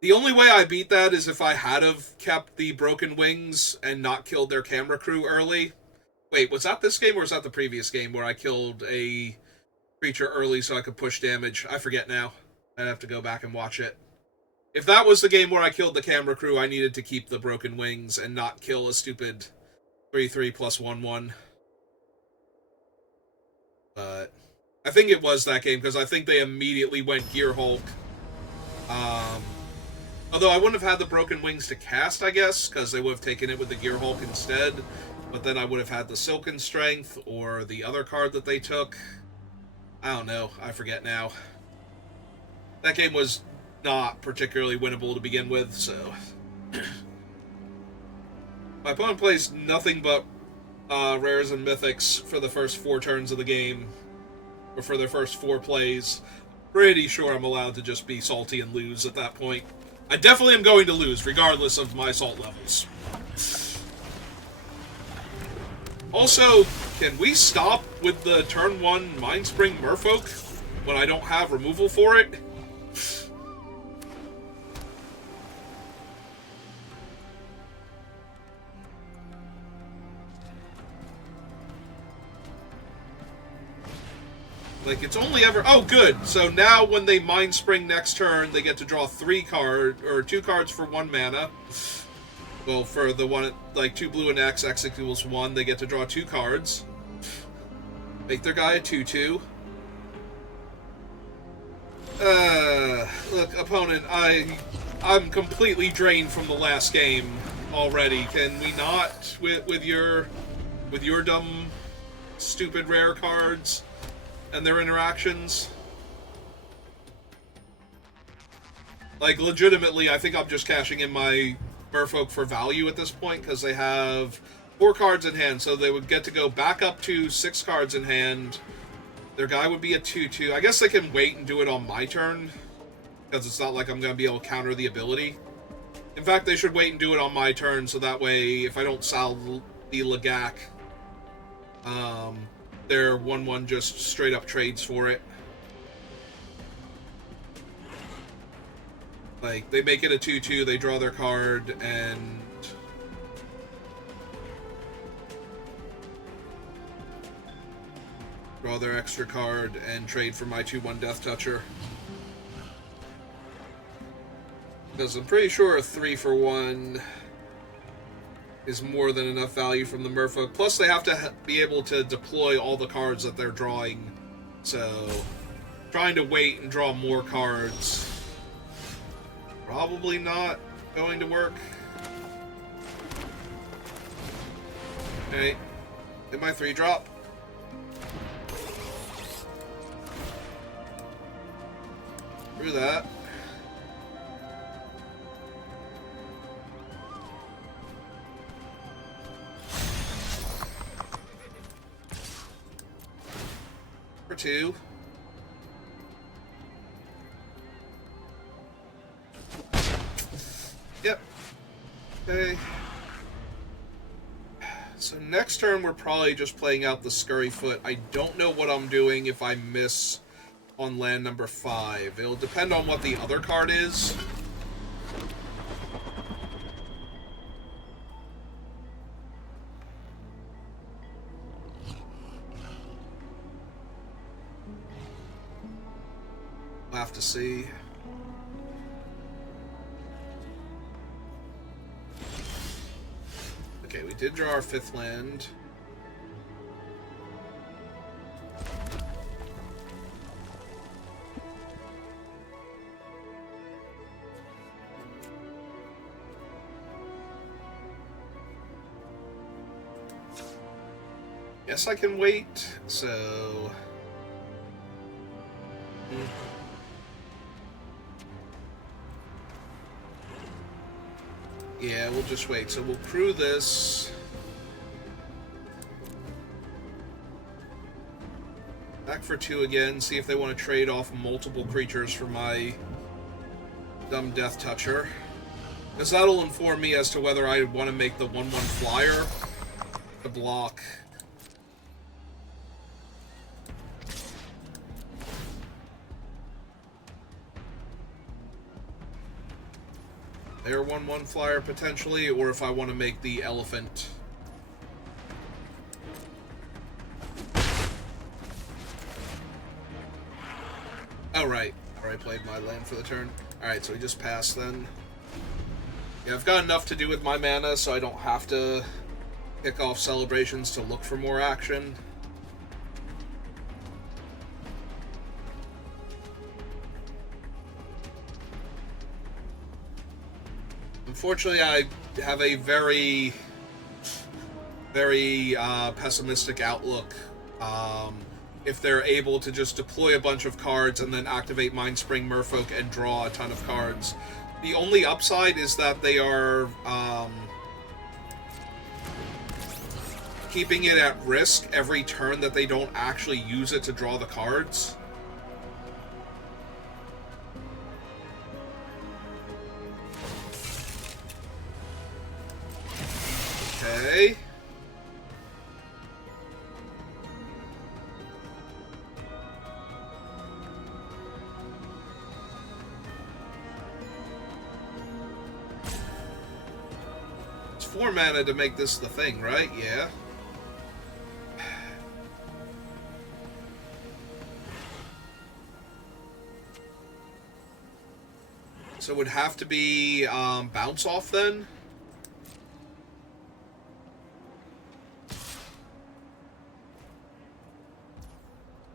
The only way I beat that is if I had have kept the Broken Wings and not killed their camera crew early. Wait, was that this game or was that the previous game where I killed a creature early so I could push damage? I forget now. I'd have to go back and watch it. If that was the game where I killed the camera crew, I needed to keep the Broken Wings and not kill a stupid 3/3 plus 1/1. But I think it was that game because I think they immediately went Gear Hulk. Although I wouldn't have had the Broken Wings to cast, I guess, because they would have taken it with the Gear Hulk instead. But then I would have had the Silken Strength or the other card that they took. I don't know. I forget now. That game was not particularly winnable to begin with, so... My opponent plays nothing but rares and mythics for the first 4 turns of the game. Or for their first 4 plays. Pretty sure I'm allowed to just be salty and lose at that point. I definitely am going to lose, regardless of my salt levels. Also, can we stop with the turn 1 Mindspring Merfolk when I don't have removal for it? Like, it's only ever... Oh, good! So now when they Mind Spring next turn, they get to draw 2 cards for 1 mana. Well, for the one, like, 2 blue and X equals 1, they get to draw 2 cards. Make their guy a 2/2. Look, opponent, I'm completely drained from the last game already. Can we not, with your dumb, stupid rare cards and their interactions? Like, legitimately, I think I'm just cashing in my Merfolk for value at this point, because they have 4 cards in hand, so they would get to go back up to 6 cards in hand. Their guy would be a 2/2. I guess they can wait and do it on my turn, because it's not like I'm going to be able to counter the ability. In fact, they should wait and do it on my turn, so that way, if I don't sal the Lagak, their 1/1 just straight up trades for it. Like, they make it a 2/2, they draw their card, and... draw their extra card, and trade for my 2/1 Death Toucher. Because I'm pretty sure a 3-for-1 is more than enough value from the Merfolk. Plus, they have to be able to deploy all the cards that they're drawing. So, trying to wait and draw more cards... probably not going to work. Okay. Hit my 3-drop. Through that. For 2. Yep. Okay. So next turn we're probably just playing out the Scurryfoot. I don't know what I'm doing if I miss on land number 5. It'll depend on what the other card is. We'll have to see. Okay, we did draw our 5th land. Guess I can wait, so... Yeah, we'll just wait. So we'll crew this. Back for 2 again, see if they want to trade off multiple creatures for my dumb Death Toucher. Because that'll inform me as to whether I want to make the 1-1 flyer to block. Their 1-1 flyer potentially, or if I want to make the elephant. Oh, right. I already played my land for the turn. Alright, so we just passed then. Yeah, I've got enough to do with my mana, so I don't have to kick off celebrations to look for more action. Unfortunately, I have a very, very pessimistic outlook. If they're able to just deploy a bunch of cards and then activate Mindspring Merfolk and draw a ton of cards. The only upside is that they are keeping it at risk every turn that they don't actually use it to draw the cards. Okay. It's 4 mana to make this the thing, right? Yeah. So it would have to be bounce off then?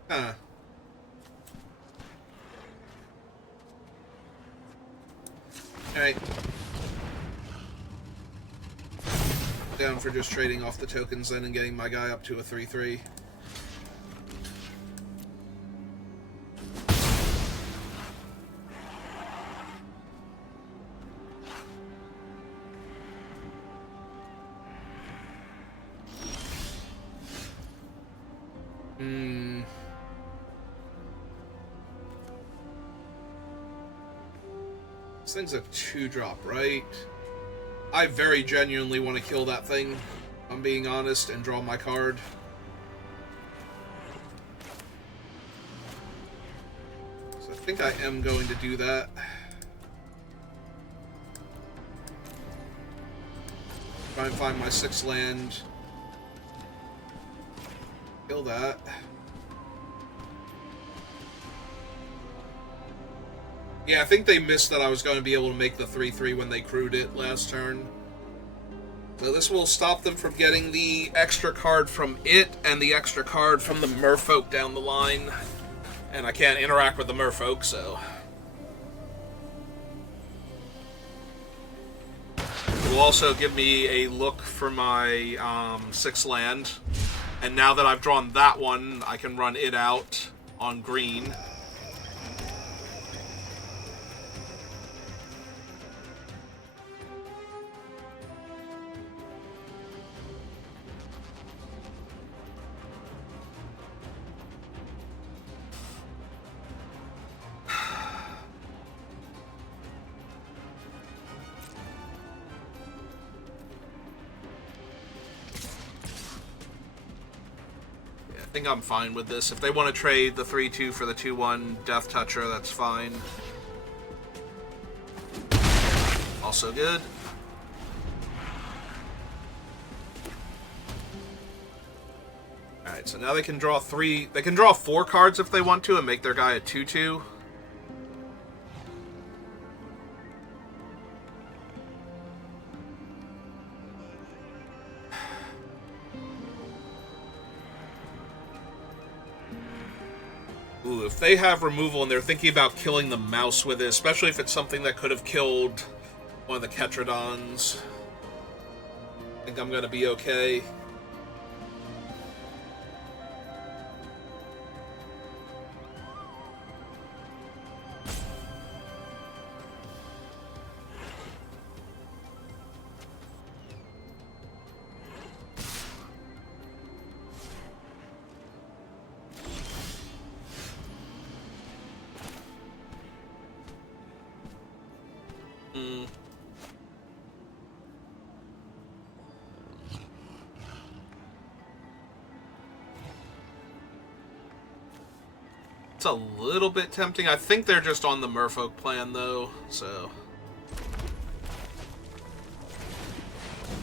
Huh. Alright. Down for just trading off the tokens then and getting my guy up to a 3/3. This thing's a 2-drop, right? I very genuinely want to kill that thing, if I'm being honest, and draw my card. So I think I am going to do that. Try and find my 6th land. Kill that. Yeah, I think they missed that I was going to be able to make the 3/3 when they crewed it last turn. So this will stop them from getting the extra card from it and the extra card from the Merfolk down the line. And I can't interact with the Merfolk, so... It will also give me a look for my 6th land. And now that I've drawn that one, I can run it out on green. I think I'm fine with this. If they want to trade the 3/2 for the 2/1 Death Toucher, that's fine. Also good. Alright, so now they can draw 3... They can draw 4 cards if they want to and make their guy a 2/2. Ooh, if they have removal and they're thinking about killing the mouse with it, especially if it's something that could have killed one of the Ketradons, I think I'm going to be okay. That's a little bit tempting. I think they're just on the Merfolk plan, though, so...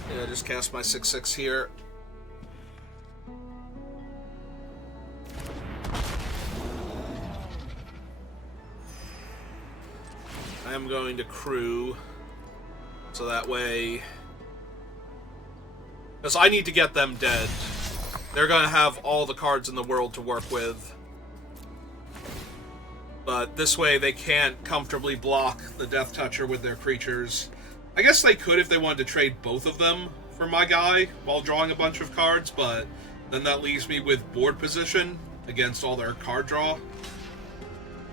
Yeah, just cast my 6/6 here. I am going to crew, so that way... Because I need to get them dead. They're going to have all the cards in the world to work with. But this way they can't comfortably block the Death Toucher with their creatures. I guess they could if they wanted to trade both of them for my guy while drawing a bunch of cards, but then that leaves me with board position against all their card draw.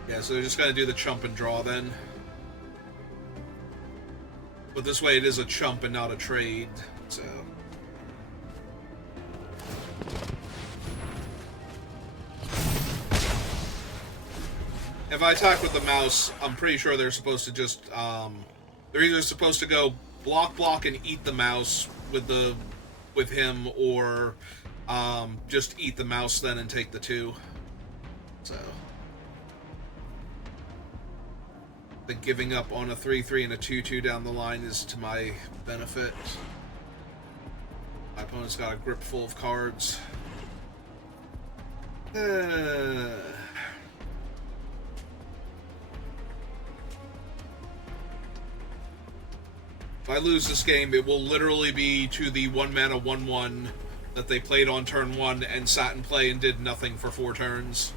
Yeah, so they're just going to do the chump and draw then. But this way it is a chump and not a trade, so... If I attack with the mouse, I'm pretty sure they're supposed to just, they're either supposed to go block, and eat the mouse with him, or, just eat the mouse then and take the 2. So. I think giving up on a 3/3 and a 2/2 down the line is to my benefit. My opponent's got a grip full of cards. If I lose this game, it will literally be to the 1-mana 1/1 that they played on turn 1 and sat in play and did nothing for 4 turns.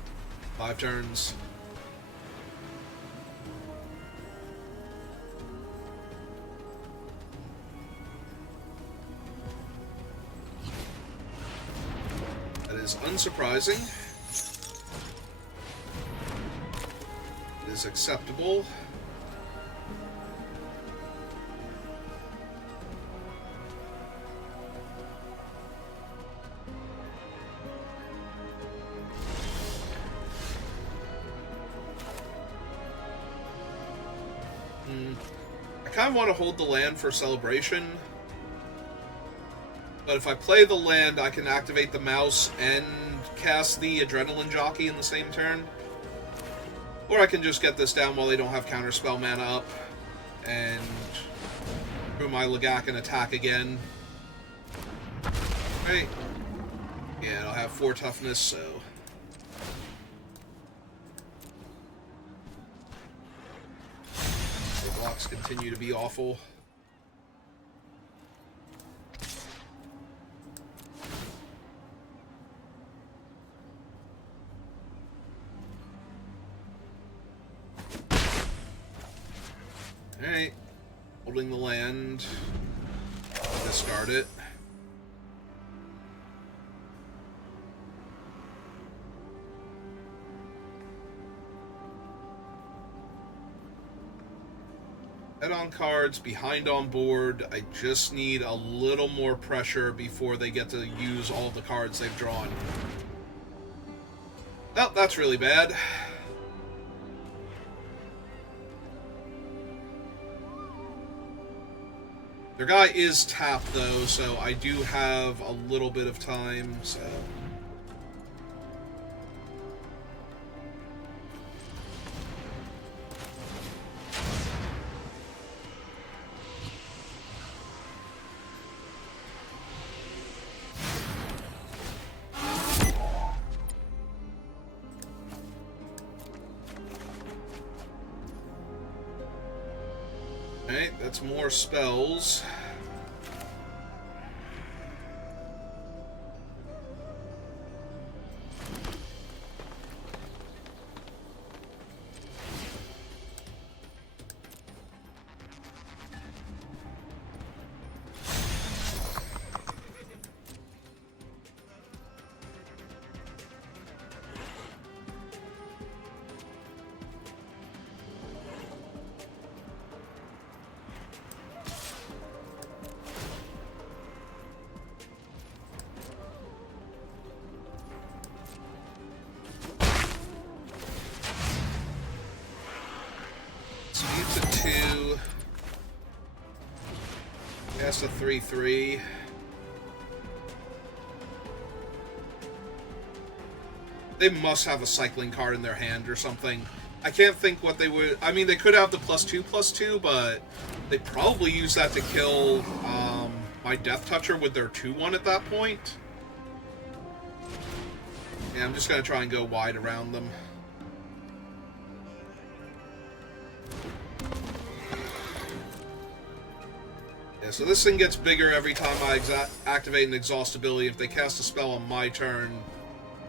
5 turns. That is unsurprising. It is acceptable. I kind of want to hold the land for celebration, but if I play the land, I can activate the mouse and cast the Adrenaline Jockey in the same turn. Or I can just get this down while they don't have counterspell mana up, and through my Legak and attack again. Right? Yeah, it'll have 4 toughness, so... Blocks continue to be awful. Alright. Holding the land. Discard it. Head on cards, behind on board. I just need a little more pressure before they get to use all the cards they've drawn. Well, that's really bad. Their guy is tapped, though, so I do have a little bit of time, so... Alright, that's more spells. Cast a 3/3. They must have a cycling card in their hand or something. I can't think what they would... I mean, they could have the +2/+2, but they probably use that to kill my Death Toucher with their 2/1 at that point. Yeah, I'm just going to try and go wide around them. Yeah, so this thing gets bigger every time I activate an exhaust ability. If they cast a spell on my turn,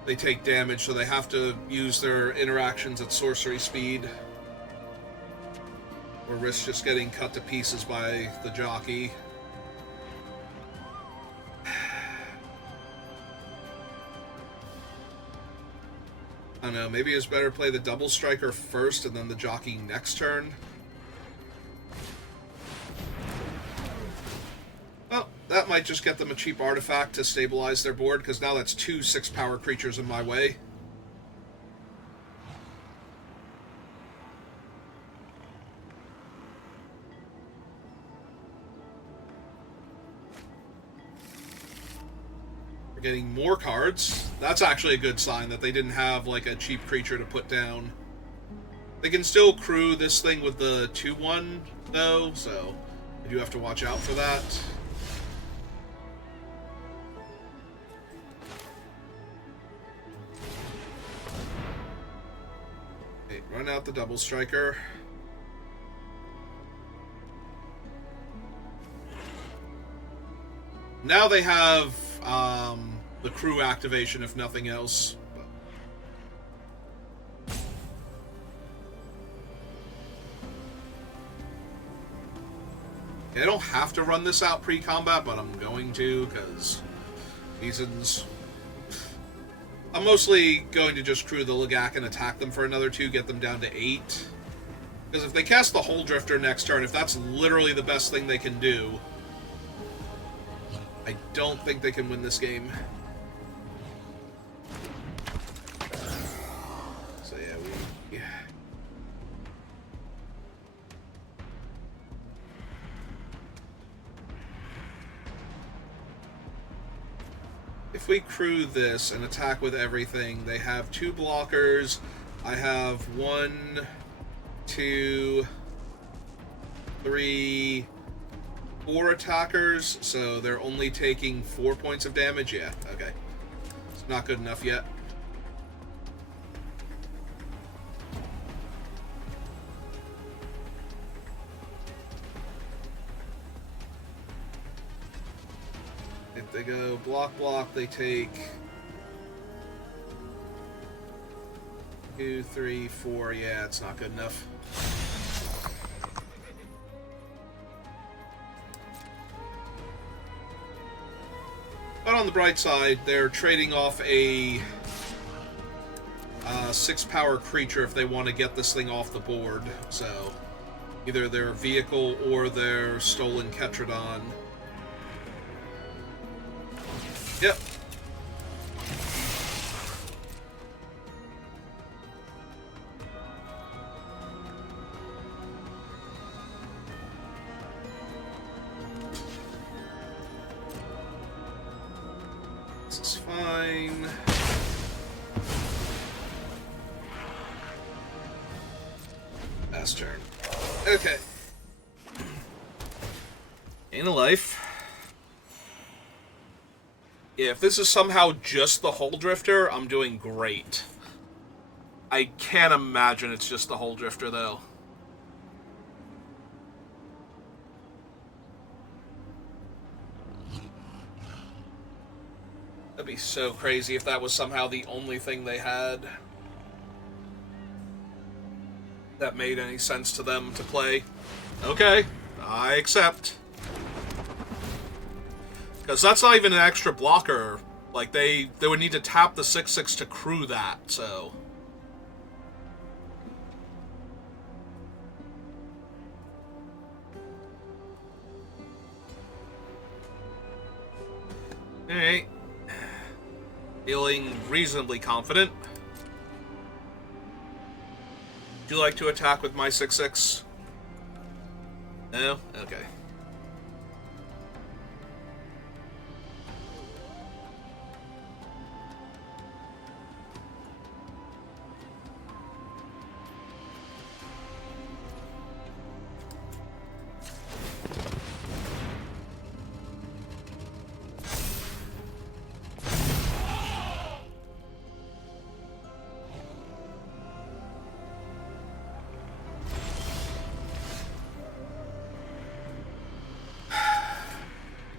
they take damage, so they have to use their interactions at sorcery speed. Or risk just getting cut to pieces by the jockey. I don't know, maybe it's better to play the Double Striker first and then the jockey next turn. Well, that might just get them a cheap artifact to stabilize their board, because now that's 2 6-power creatures in my way. We're getting more cards. That's actually a good sign that they didn't have like a cheap creature to put down. They can still crew this thing with the 2/1 though, so I do have to watch out for that. Run out the Double Striker. Now they have the crew activation, if nothing else. I don't have to run this out pre-combat, but I'm going to, because reasons. I'm mostly going to just crew the Lagak and attack them for another 2, get them down to 8. Because if they cast the Hole Drifter next turn, if that's literally the best thing they can do, I don't think they can win this game. So yeah, if we crew this and attack with everything, they have 2 blockers. I have 1, 2, 3, 4 attackers, so they're only taking 4 points of damage. Yeah, okay. It's not good enough yet. If they go block, block, they take 2, 3, 4. Yeah, it's not good enough. But on the bright side, they're trading off a 6-power creature if they want to get this thing off the board. So either their vehicle or their stolen Ketradon. Yep. This is fine. Last turn. Okay. Gain a life. Yeah, if this is somehow just the Hole Drifter, I'm doing great. I can't imagine it's just the Hole Drifter, though. That'd be so crazy if that was somehow the only thing they had that made any sense to them to play. Okay, I accept. Because that's not even an extra blocker. Like, they would need to tap the 6/6 to crew that, so... Alright. Feeling reasonably confident. Would you like to attack with my 6/6? No? Okay.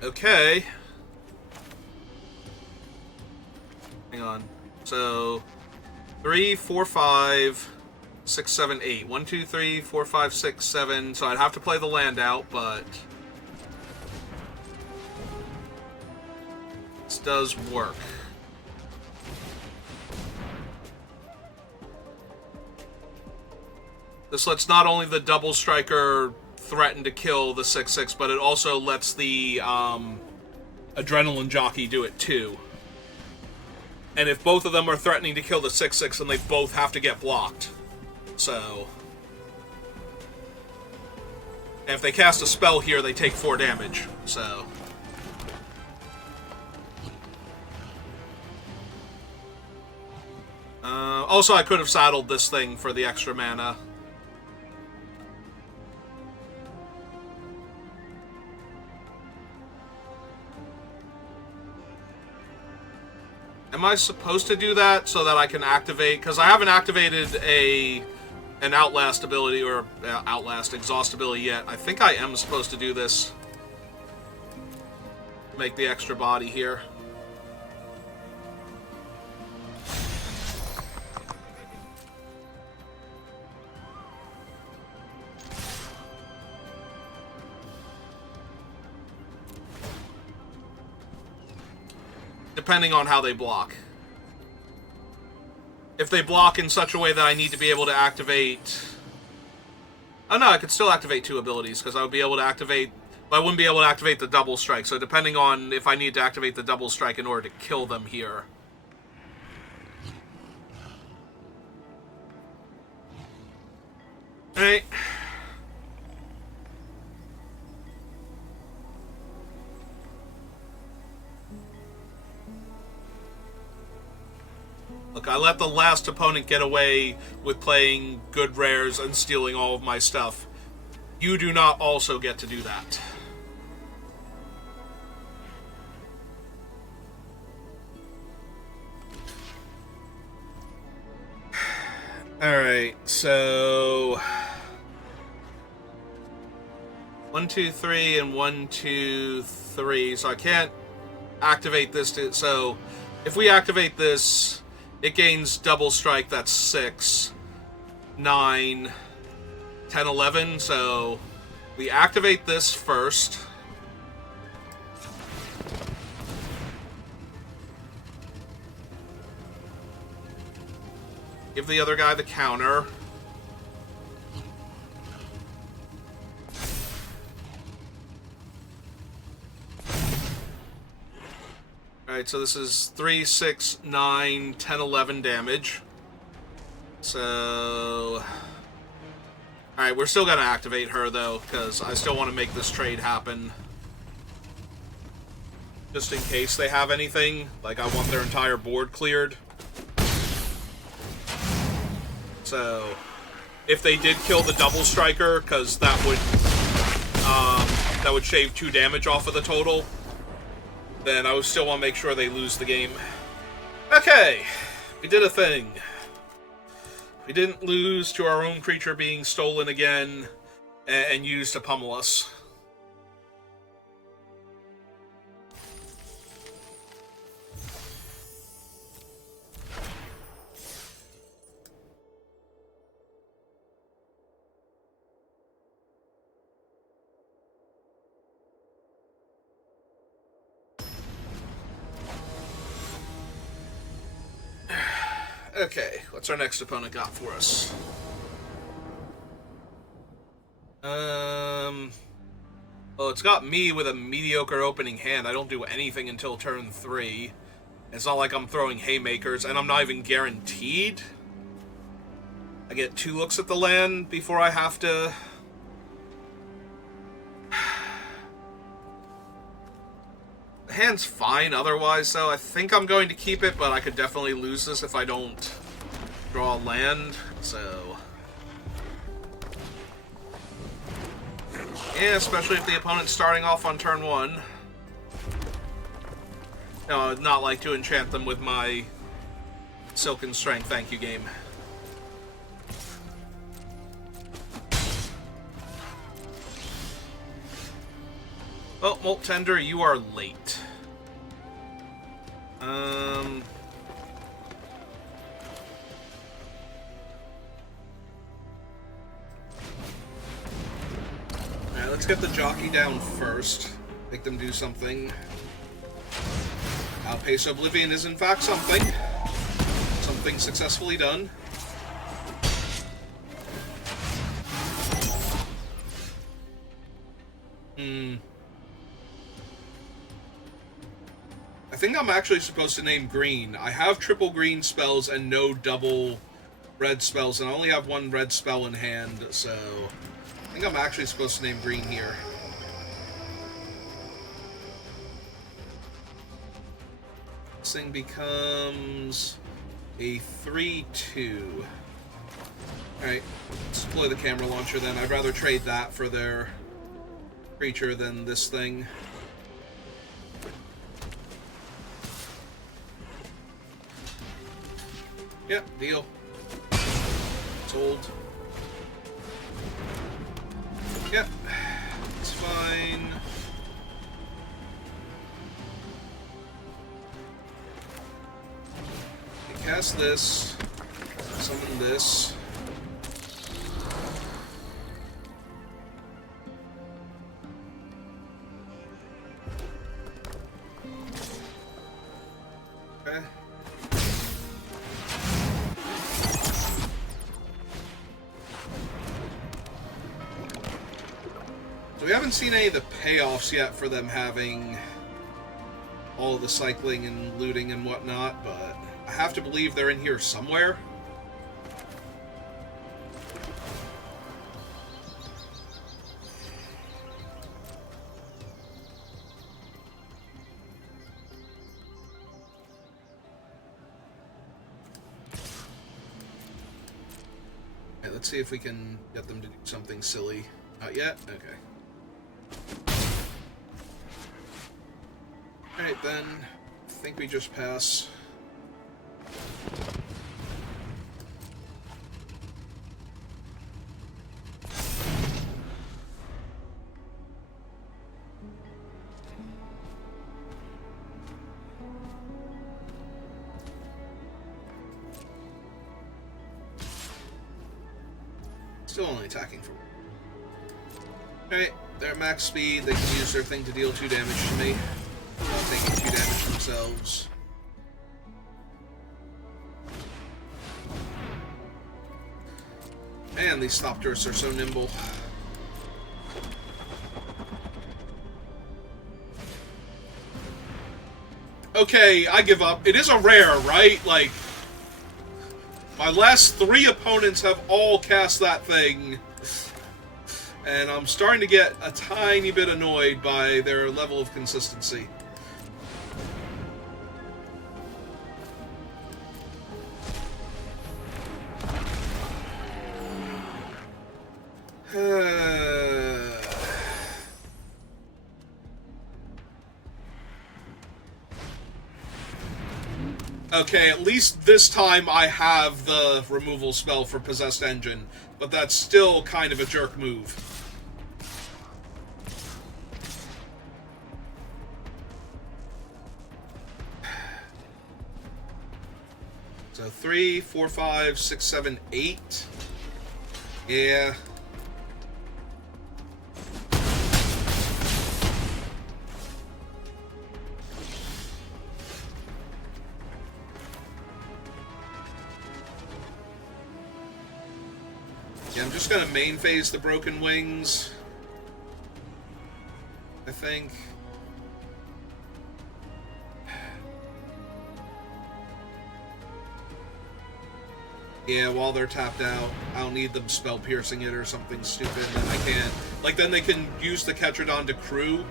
Okay. Hang on. So 3, 4, 5, 6, 7, 8. 1, 2, 3, 4, 5, 6, 7. So I'd have to play the land out, but this does work. This lets not only the double striker threaten to kill the 6/6, but it also lets the adrenaline jockey do it too. And if both of them are threatening to kill the 6/6, then they both have to get blocked. So, and if they cast a spell here, they take 4 damage. So, also I could have saddled this thing for the extra mana. Am I supposed to do that so that I can activate? Because I haven't activated an Outlast ability or Outlast Exhaust ability yet. I think I am supposed to do this. Make the extra body here. Depending on how they block. If they block in such a way that I need to be able to activate... Oh no, I could still activate 2 abilities, because I would be able to activate... But I wouldn't be able to activate the double strike, so depending on if I need to activate the double strike in order to kill them here. Alright. Look, I let the last opponent get away with playing good rares and stealing all of my stuff. You do not also get to do that. Alright, so 1, 2, 3, and 1, 2, 3. So I can't activate this. So if we activate this, it gains double strike. That's 6, 9, 10, 11. So we activate this first. Give the other guy the counter. Alright, so this is 3, 6, 9, 10, 11 damage. So... Alright, we're still gonna activate her, though, because I still want to make this trade happen. Just in case they have anything. Like, I want their entire board cleared. So, if they did kill the double striker, because that would shave 2 damage off of the total, then I would still want to make sure they lose the game. Okay, we did a thing. We didn't lose to our own creature being stolen again and used to pummel us. Okay, what's our next opponent got for us? Well, it's got me with a mediocre opening hand. I don't do anything until turn 3. It's not like I'm throwing haymakers, and I'm not even guaranteed. I get 2 looks at the land before I have to... The hand's fine otherwise, so I think I'm going to keep it, but I could definitely lose this if I don't draw land, so... Yeah, especially if the opponent's starting off on turn 1. No, I'd not like to enchant them with my Silken Strength, thank you, game. Well, Molt Tender, you are late. Alright, let's get the jockey down first. Make them do something. Outpace Oblivion is in fact something. Something successfully done. I think I'm actually supposed to name green. I have triple green spells and no double red spells, and I only have one red spell in hand, so I think I'm actually supposed to name green here. This thing becomes a 3/2. Alright, let's deploy the camera launcher then. I'd rather trade that for their creature than this thing. Yep, deal. Sold. Yep, it's fine. Cast this. Summon this. Okay. So we haven't seen any of the payoffs yet for them having all of the cycling and looting and whatnot, but I have to believe they're in here somewhere. Okay, let's see if we can get them to do something silly. Not yet? Okay. Alright then, I think we just pass. Still only attacking for... Alright, they're at max speed, they can use their thing to deal 2 damage to me. Without taking 2 damage themselves. Man, these Thopters are so nimble. Okay, I give up. It is a rare, right? Like, my last 3 opponents have all cast that thing. And I'm starting to get a tiny bit annoyed by their level of consistency. Okay, at least this time I have the removal spell for Possessed Engine, but that's still kind of a jerk move. So 3, 4, 5, 6, 7, 8. Yeah. Yeah, I'm just gonna main phase the Broken Wings, I think. Yeah, while they're tapped out, I don't need them spell piercing it or something stupid, and I can. Like, then they can use the Ketradon to crew,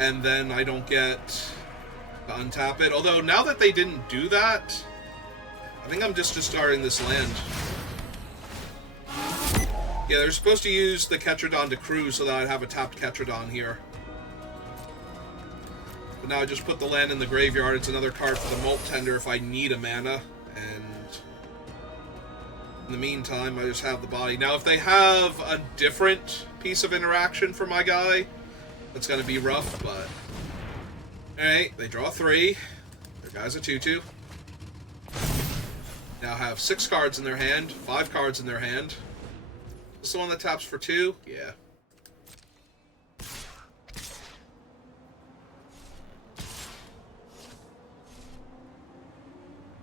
and then I don't get to untap it. Although, now that they didn't do that, I think I'm just discarding this land. Yeah, they're supposed to use the Ketradon to crew so that I'd have a tapped Ketradon here. But now I just put the land in the graveyard. It's another card for the Molt Tender if I need a mana, and in the meantime, I just have the body. Now, if they have a different piece of interaction for my guy, That's going to be rough, but... Alright, they draw 3. Their guy's a 2-2. Now have 6 cards in their hand, 5 cards in their hand. Is this the one that taps for 2? Yeah.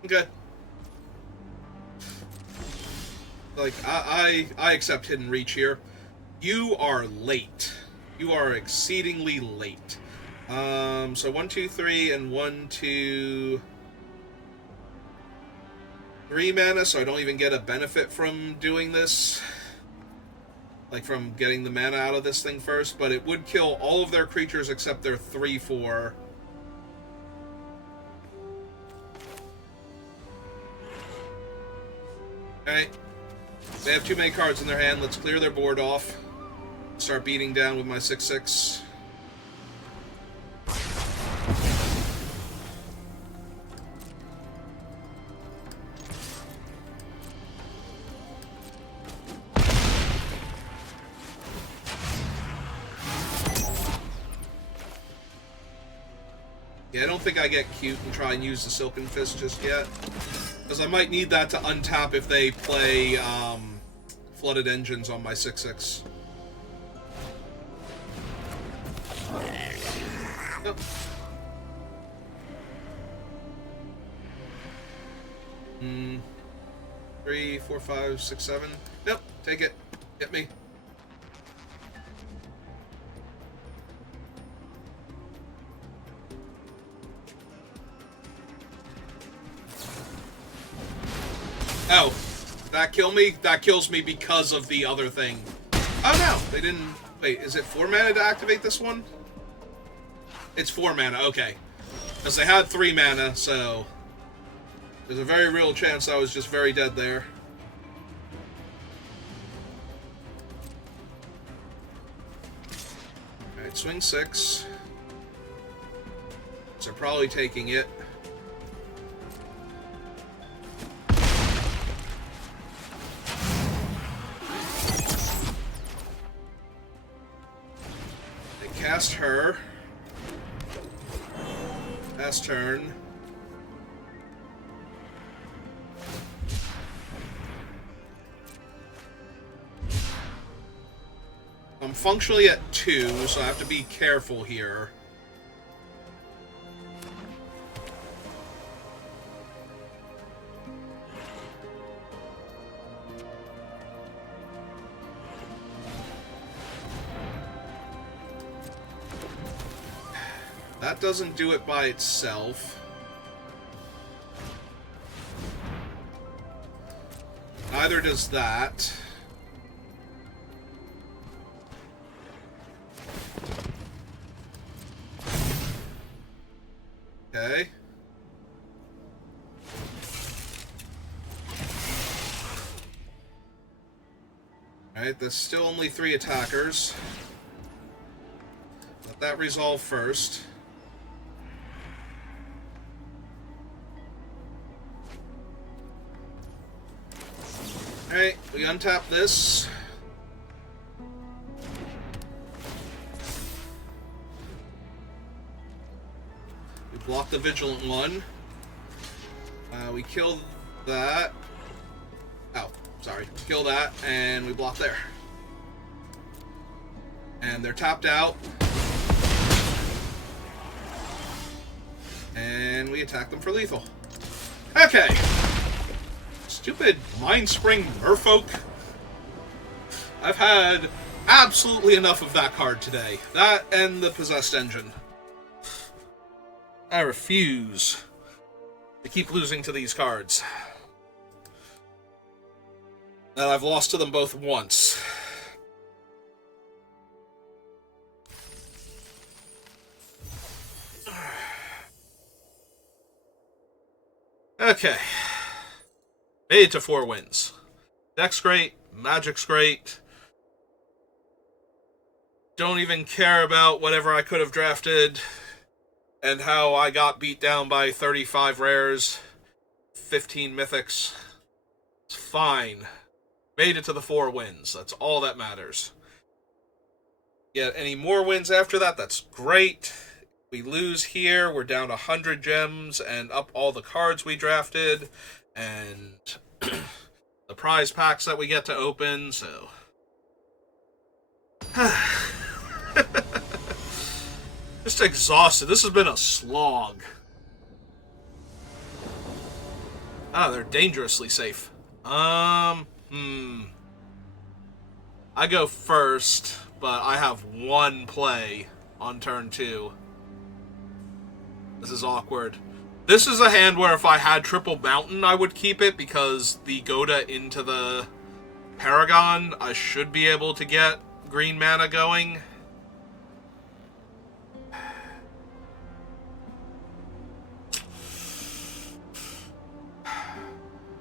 Okay. Like, I accept Hidden Reach here. You are late. You are exceedingly late. So 1, 2, 3, and 1, 2... 3 mana, so I don't even get a benefit from doing this. Like, from getting the mana out of this thing first, but it would kill all of their creatures except their 3/4. Alright. They have too many cards in their hand. Let's clear their board off. Start beating down with my 6/6. Yeah, I don't think I get cute and try and use the Silken Fist just yet. Because I might need that to untap if they play Flooded Engines on my 6/6. Nope. 3, 4, 5, 6, 7. Nope, take it. Hit me. Oh, that kill me? That kills me because of the other thing. Oh no, they didn't... Wait, is it 4 mana to activate this one? It's 4 mana, okay. Because they had 3 mana, so... There's a very real chance I was just very dead there. Alright, swing 6. So probably taking it. Cast her. Last turn. I'm functionally at 2, so I have to be careful here. That doesn't do it by itself. Neither does that. Okay. Alright, there's still only 3 attackers. Let that resolve first. Alright, we untap this. We block the Vigilant one. We kill that. Oh, sorry. Kill that, and we block there. And they're tapped out. And we attack them for lethal. Okay. Stupid Mind Spring Merfolk. I've had absolutely enough of that card today. That and the Possessed Engine. I refuse to keep losing to these cards. And I've lost to them both once. Okay. Made it to 4 wins. Deck's great. Magic's great. Don't even care about whatever I could have drafted. And how I got beat down by 35 rares. 15 mythics. It's fine. Made it to the 4 wins. That's all that matters. Get any more wins after that, that's great. We lose here, we're down 100 gems and up all the cards we drafted and the prize packs that we get to open, so just exhausted. This has been a slog. Ah, they're dangerously safe. I go first, but I have one play on turn 2. This is awkward. This is a hand where if I had triple mountain, I would keep it because the Goda into the Paragon, I should be able to get green mana going.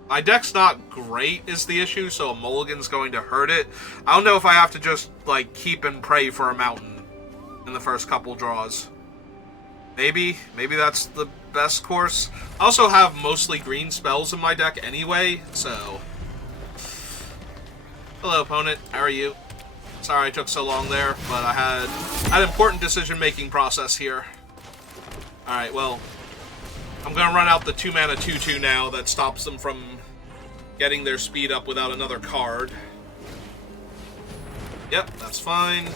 My deck's not great is the issue, so a mulligan's going to hurt it. I don't know if I have to just, like, keep and pray for a mountain in the first couple draws. Maybe that's the best course. I also have mostly green spells in my deck anyway, so... Hello, opponent. How are you? Sorry I took so long there, but I had an important decision-making process here. Alright, well... I'm gonna run out the 2-mana 2/2 now that stops them from getting their speed up without another card. Yep, that's fine.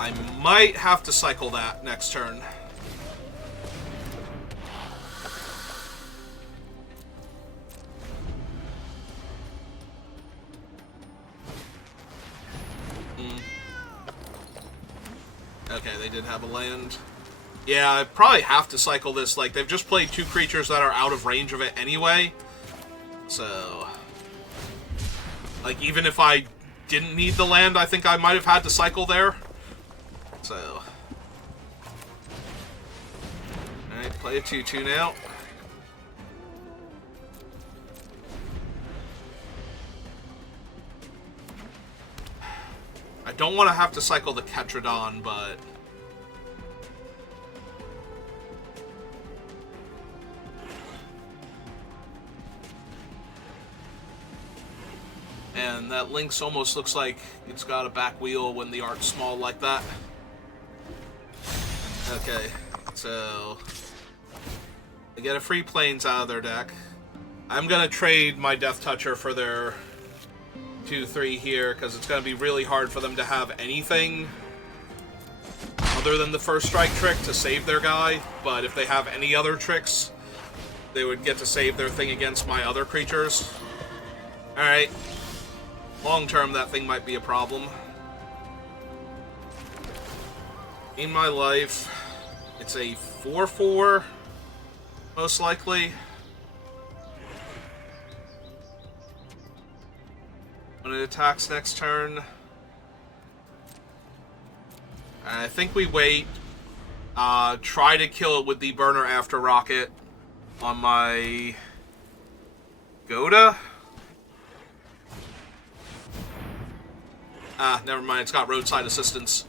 I might have to cycle that next turn. Okay, they did have a land. Yeah, I probably have to cycle this. Like, they've just played 2 creatures that are out of range of it anyway. So... Like, even if I didn't need the land, I think I might have had to cycle there. So... Alright, play a 2/2 now. I don't want to have to cycle the Ketradon, but... And that Lynx almost looks like it's got a back wheel when the art's small like that. Okay, so... They get a free Plains out of their deck. I'm gonna trade my Death Toucher for their 2/3 here, because it's gonna be really hard for them to have anything other than the first strike trick to save their guy, but if they have any other tricks, they would get to save their thing against my other creatures. Alright. Long term, that thing might be a problem. In my life, it's a 4/4, most likely. When it attacks next turn, I think we wait. Try to kill it with the Burner After Rocket on my Goda. Never mind, it's got roadside assistance.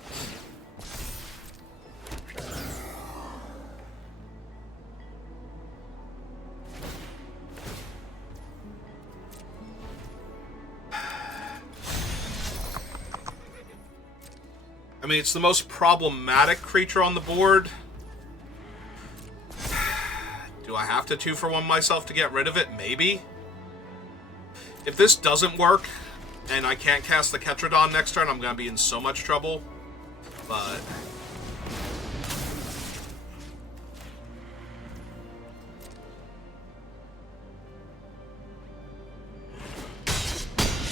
I mean, it's the most problematic creature on the board. Do I have to 2-for-1 myself to get rid of it? Maybe. If this doesn't work, and I can't cast the Ketradon next turn, I'm going to be in so much trouble. But...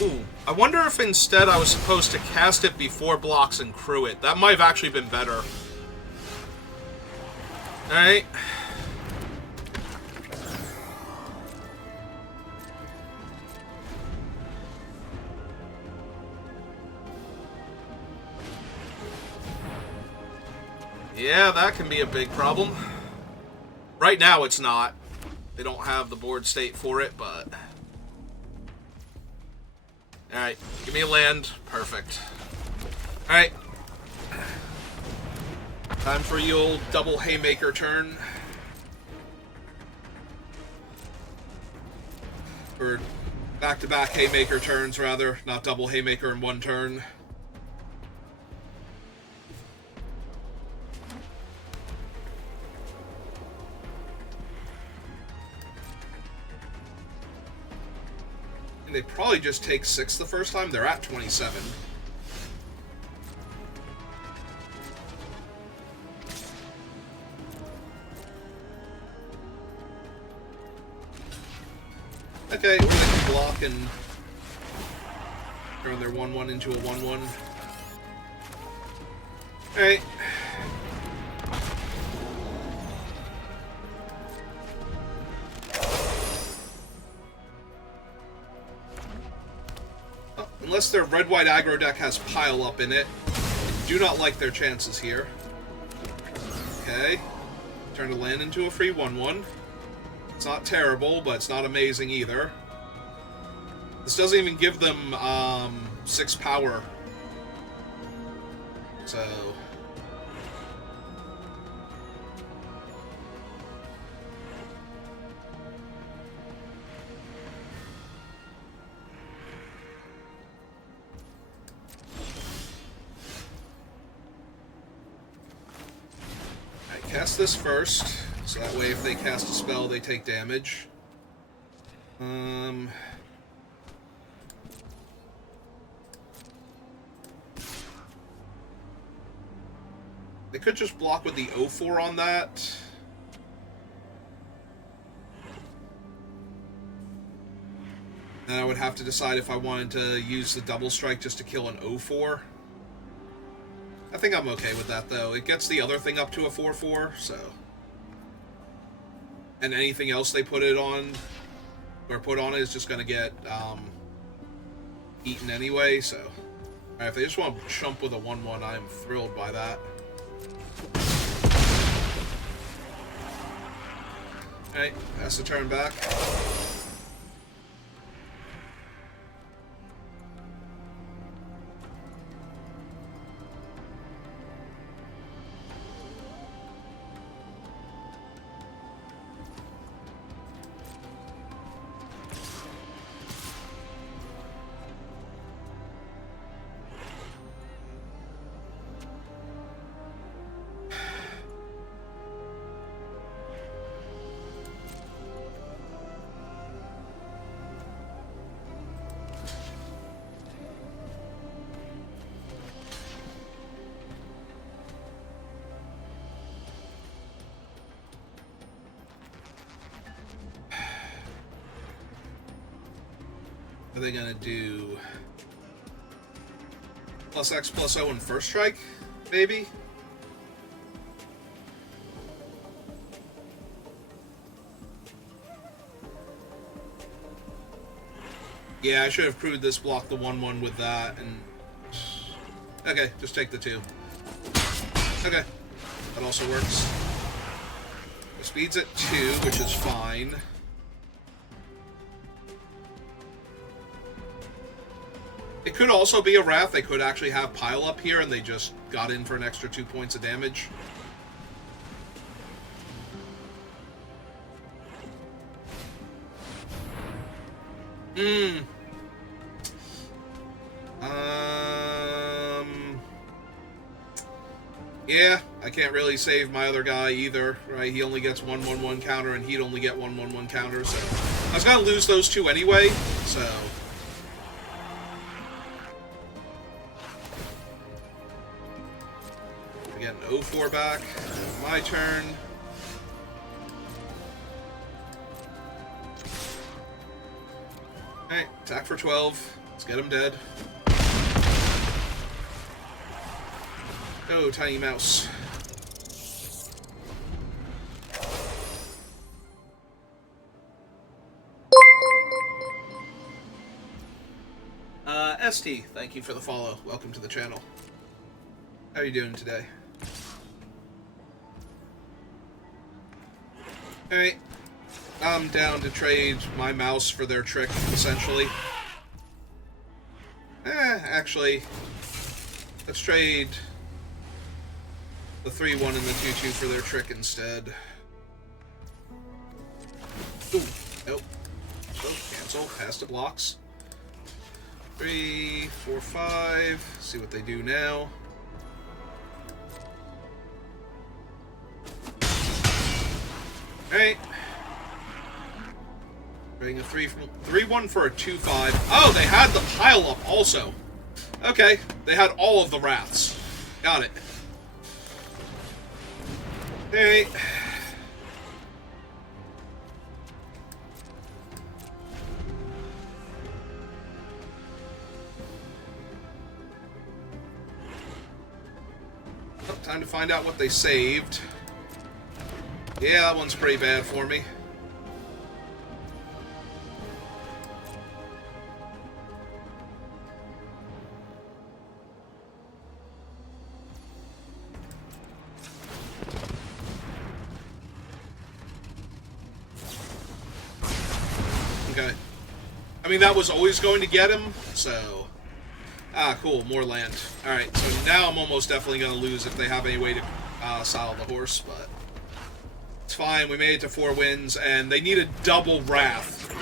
Ooh. I wonder if instead I was supposed to cast it before blocks and crew it. That might have actually been better. Alright. Yeah, that can be a big problem. Right now it's not. They don't have the board state for it, but... Alright, give me a land. Perfect. Alright. Time for you old double haymaker turn. Or Back-to-back Haymaker turns, rather. Not double Haymaker in one turn. And they probably just take 6 the first time. They're at 27. Okay, or they can block and turn their 1-1 into a 1-1. Alright. Unless their red-white aggro deck has pile up in it, I do not like their chances here. Okay. Turn a land into a free 1-1. It's not terrible, but it's not amazing either. This doesn't even give them 6 power. So... Alright, cast this first. So that way, if they cast a spell, they take damage. They could just block with the 0-4 on that. And I would have to decide if I wanted to use the double strike just to kill an 0-4. I think I'm okay with that, though. It gets the other thing up to a 4-4, so... And anything else they put it on, or put on it, is just going to get eaten anyway, so... Alright, if they just want to chump with a 1-1, I am thrilled by that. Alright, pass the turn back. Are they gonna do +X+O in first strike? Maybe? Yeah, I should have proved this block the 1-1 with that, and... Okay, just take the 2. Okay, that also works. The speed's at 2, which is fine. It could also be a Wrath. They could actually have pile up here, and they just got in for an extra 2 points of damage. Yeah, I can't really save my other guy either, right? He only gets 1/1/1 counter, and he'd only get 1/1/1 counter, so... I was gonna lose those 2 anyway, so... I get an 0-4 back. My turn. Alright, attack for 12. Let's get him dead. Go, tiny mouse. ST, thank you for the follow. Welcome to the channel. How are you doing today? Alright. I'm down to trade my mouse for their trick, essentially. Actually, let's trade the 3-1 and the 2-2 for their trick instead. Ooh, nope. So, cancel. cancel. Pass the blocks. 3, 4, 5. See what they do now. Alright. Bring a 3-1 for a 2-5. Oh, they had the pile up also. Okay, they had all of the wraths. Got it. Alright. Oh, time to find out what they saved. Yeah, that one's pretty bad for me. Okay. I mean, that was always going to get him, so... Ah, cool, more land. Alright, so now I'm almost definitely going to lose if they have any way to saddle the horse, but... It's fine, we made it to 4 wins, and they need a double Wrath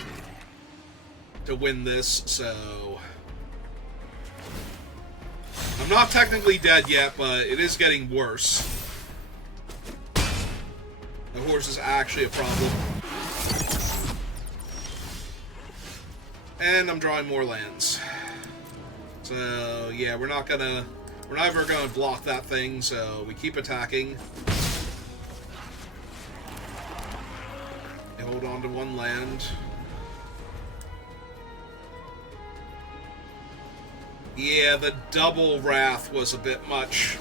to win this, so... I'm not technically dead yet, but it is getting worse. The horse is actually a problem. And I'm drawing more lands. So, yeah, we're not ever gonna block that thing, so we keep attacking. They hold on to 1 land. Yeah, the double Wrath was a bit much.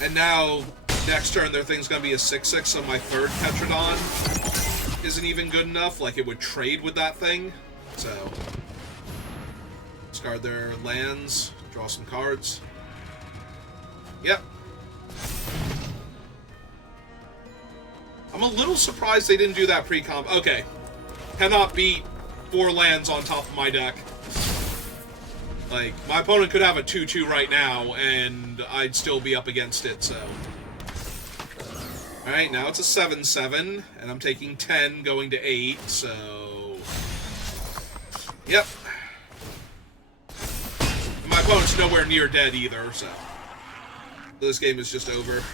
And now, next turn, their thing's gonna be a 6/6, so my 3rd Tetradon isn't even good enough. Like, it would trade with that thing. So, discard their lands, draw some cards. Yep. I'm a little surprised they didn't do that pre-comp. Okay. Cannot beat 4 lands on top of my deck. Like, my opponent could have a 2/2 right now, and I'd still be up against it, so... Alright, now it's a 7/7, and I'm taking 10, going to 8, so... Yep. And my opponent's nowhere near dead either, so... This game is just over.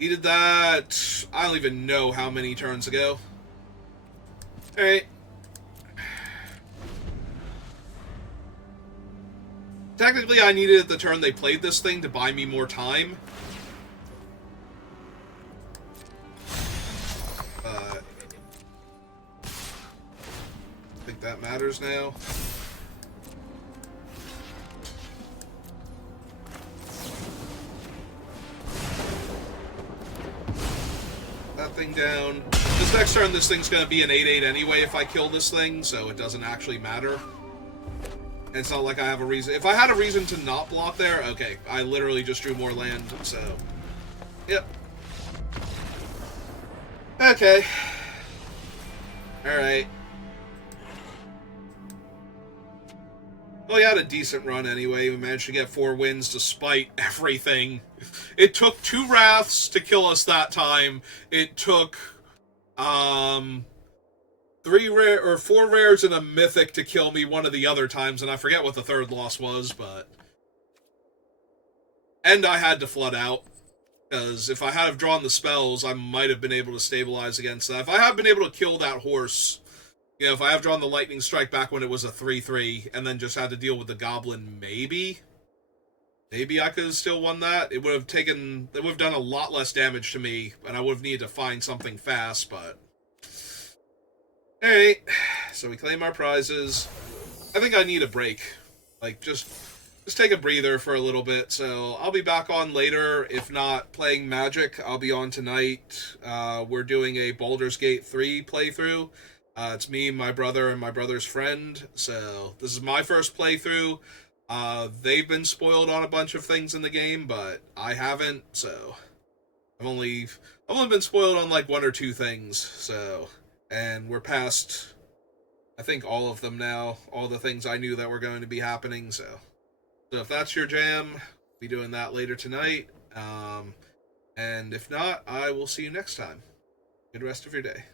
He did that... I don't even know how many turns ago. Alright. Technically, I needed it the turn they played this thing to buy me more time. But... I think that matters now. That thing down. This next turn, this thing's going to be an 8/8 anyway if I kill this thing, so it doesn't actually matter. And it's not like I have a reason. If I had a reason to not block there, okay. I literally just drew more land, so... Yep. Okay. Alright. Well, he had a decent run anyway. We managed to get 4 wins despite everything. It took 2 Wraths to kill us that time. It took, 4 rares and a mythic to kill me one of the other times, and I forget what the 3rd loss was, but... And I had to flood out, because if I had have drawn the spells, I might have been able to stabilize against that. If I had been able to kill that horse, you know, if I have drawn the Lightning Strike back when it was a 3/3, and then just had to deal with the Goblin, maybe I could have still won that. It would have done a lot less damage to me, and I would have needed to find something fast, but... Alright, so we claim our prizes. I think I need a break. Like, just take a breather for a little bit, so I'll be back on later. If not playing Magic, I'll be on tonight. We're doing a Baldur's Gate 3 playthrough. It's me, my brother, and my brother's friend, so this is my first playthrough. They've been spoiled on a bunch of things in the game, but I haven't, so... I've only been spoiled on, like, 1 or 2 things, so... And we're past, I think, all of them now. All the things I knew that were going to be happening, so... So if that's your jam, we'll be doing that later tonight. And if not, I will see you next time. Good rest of your day.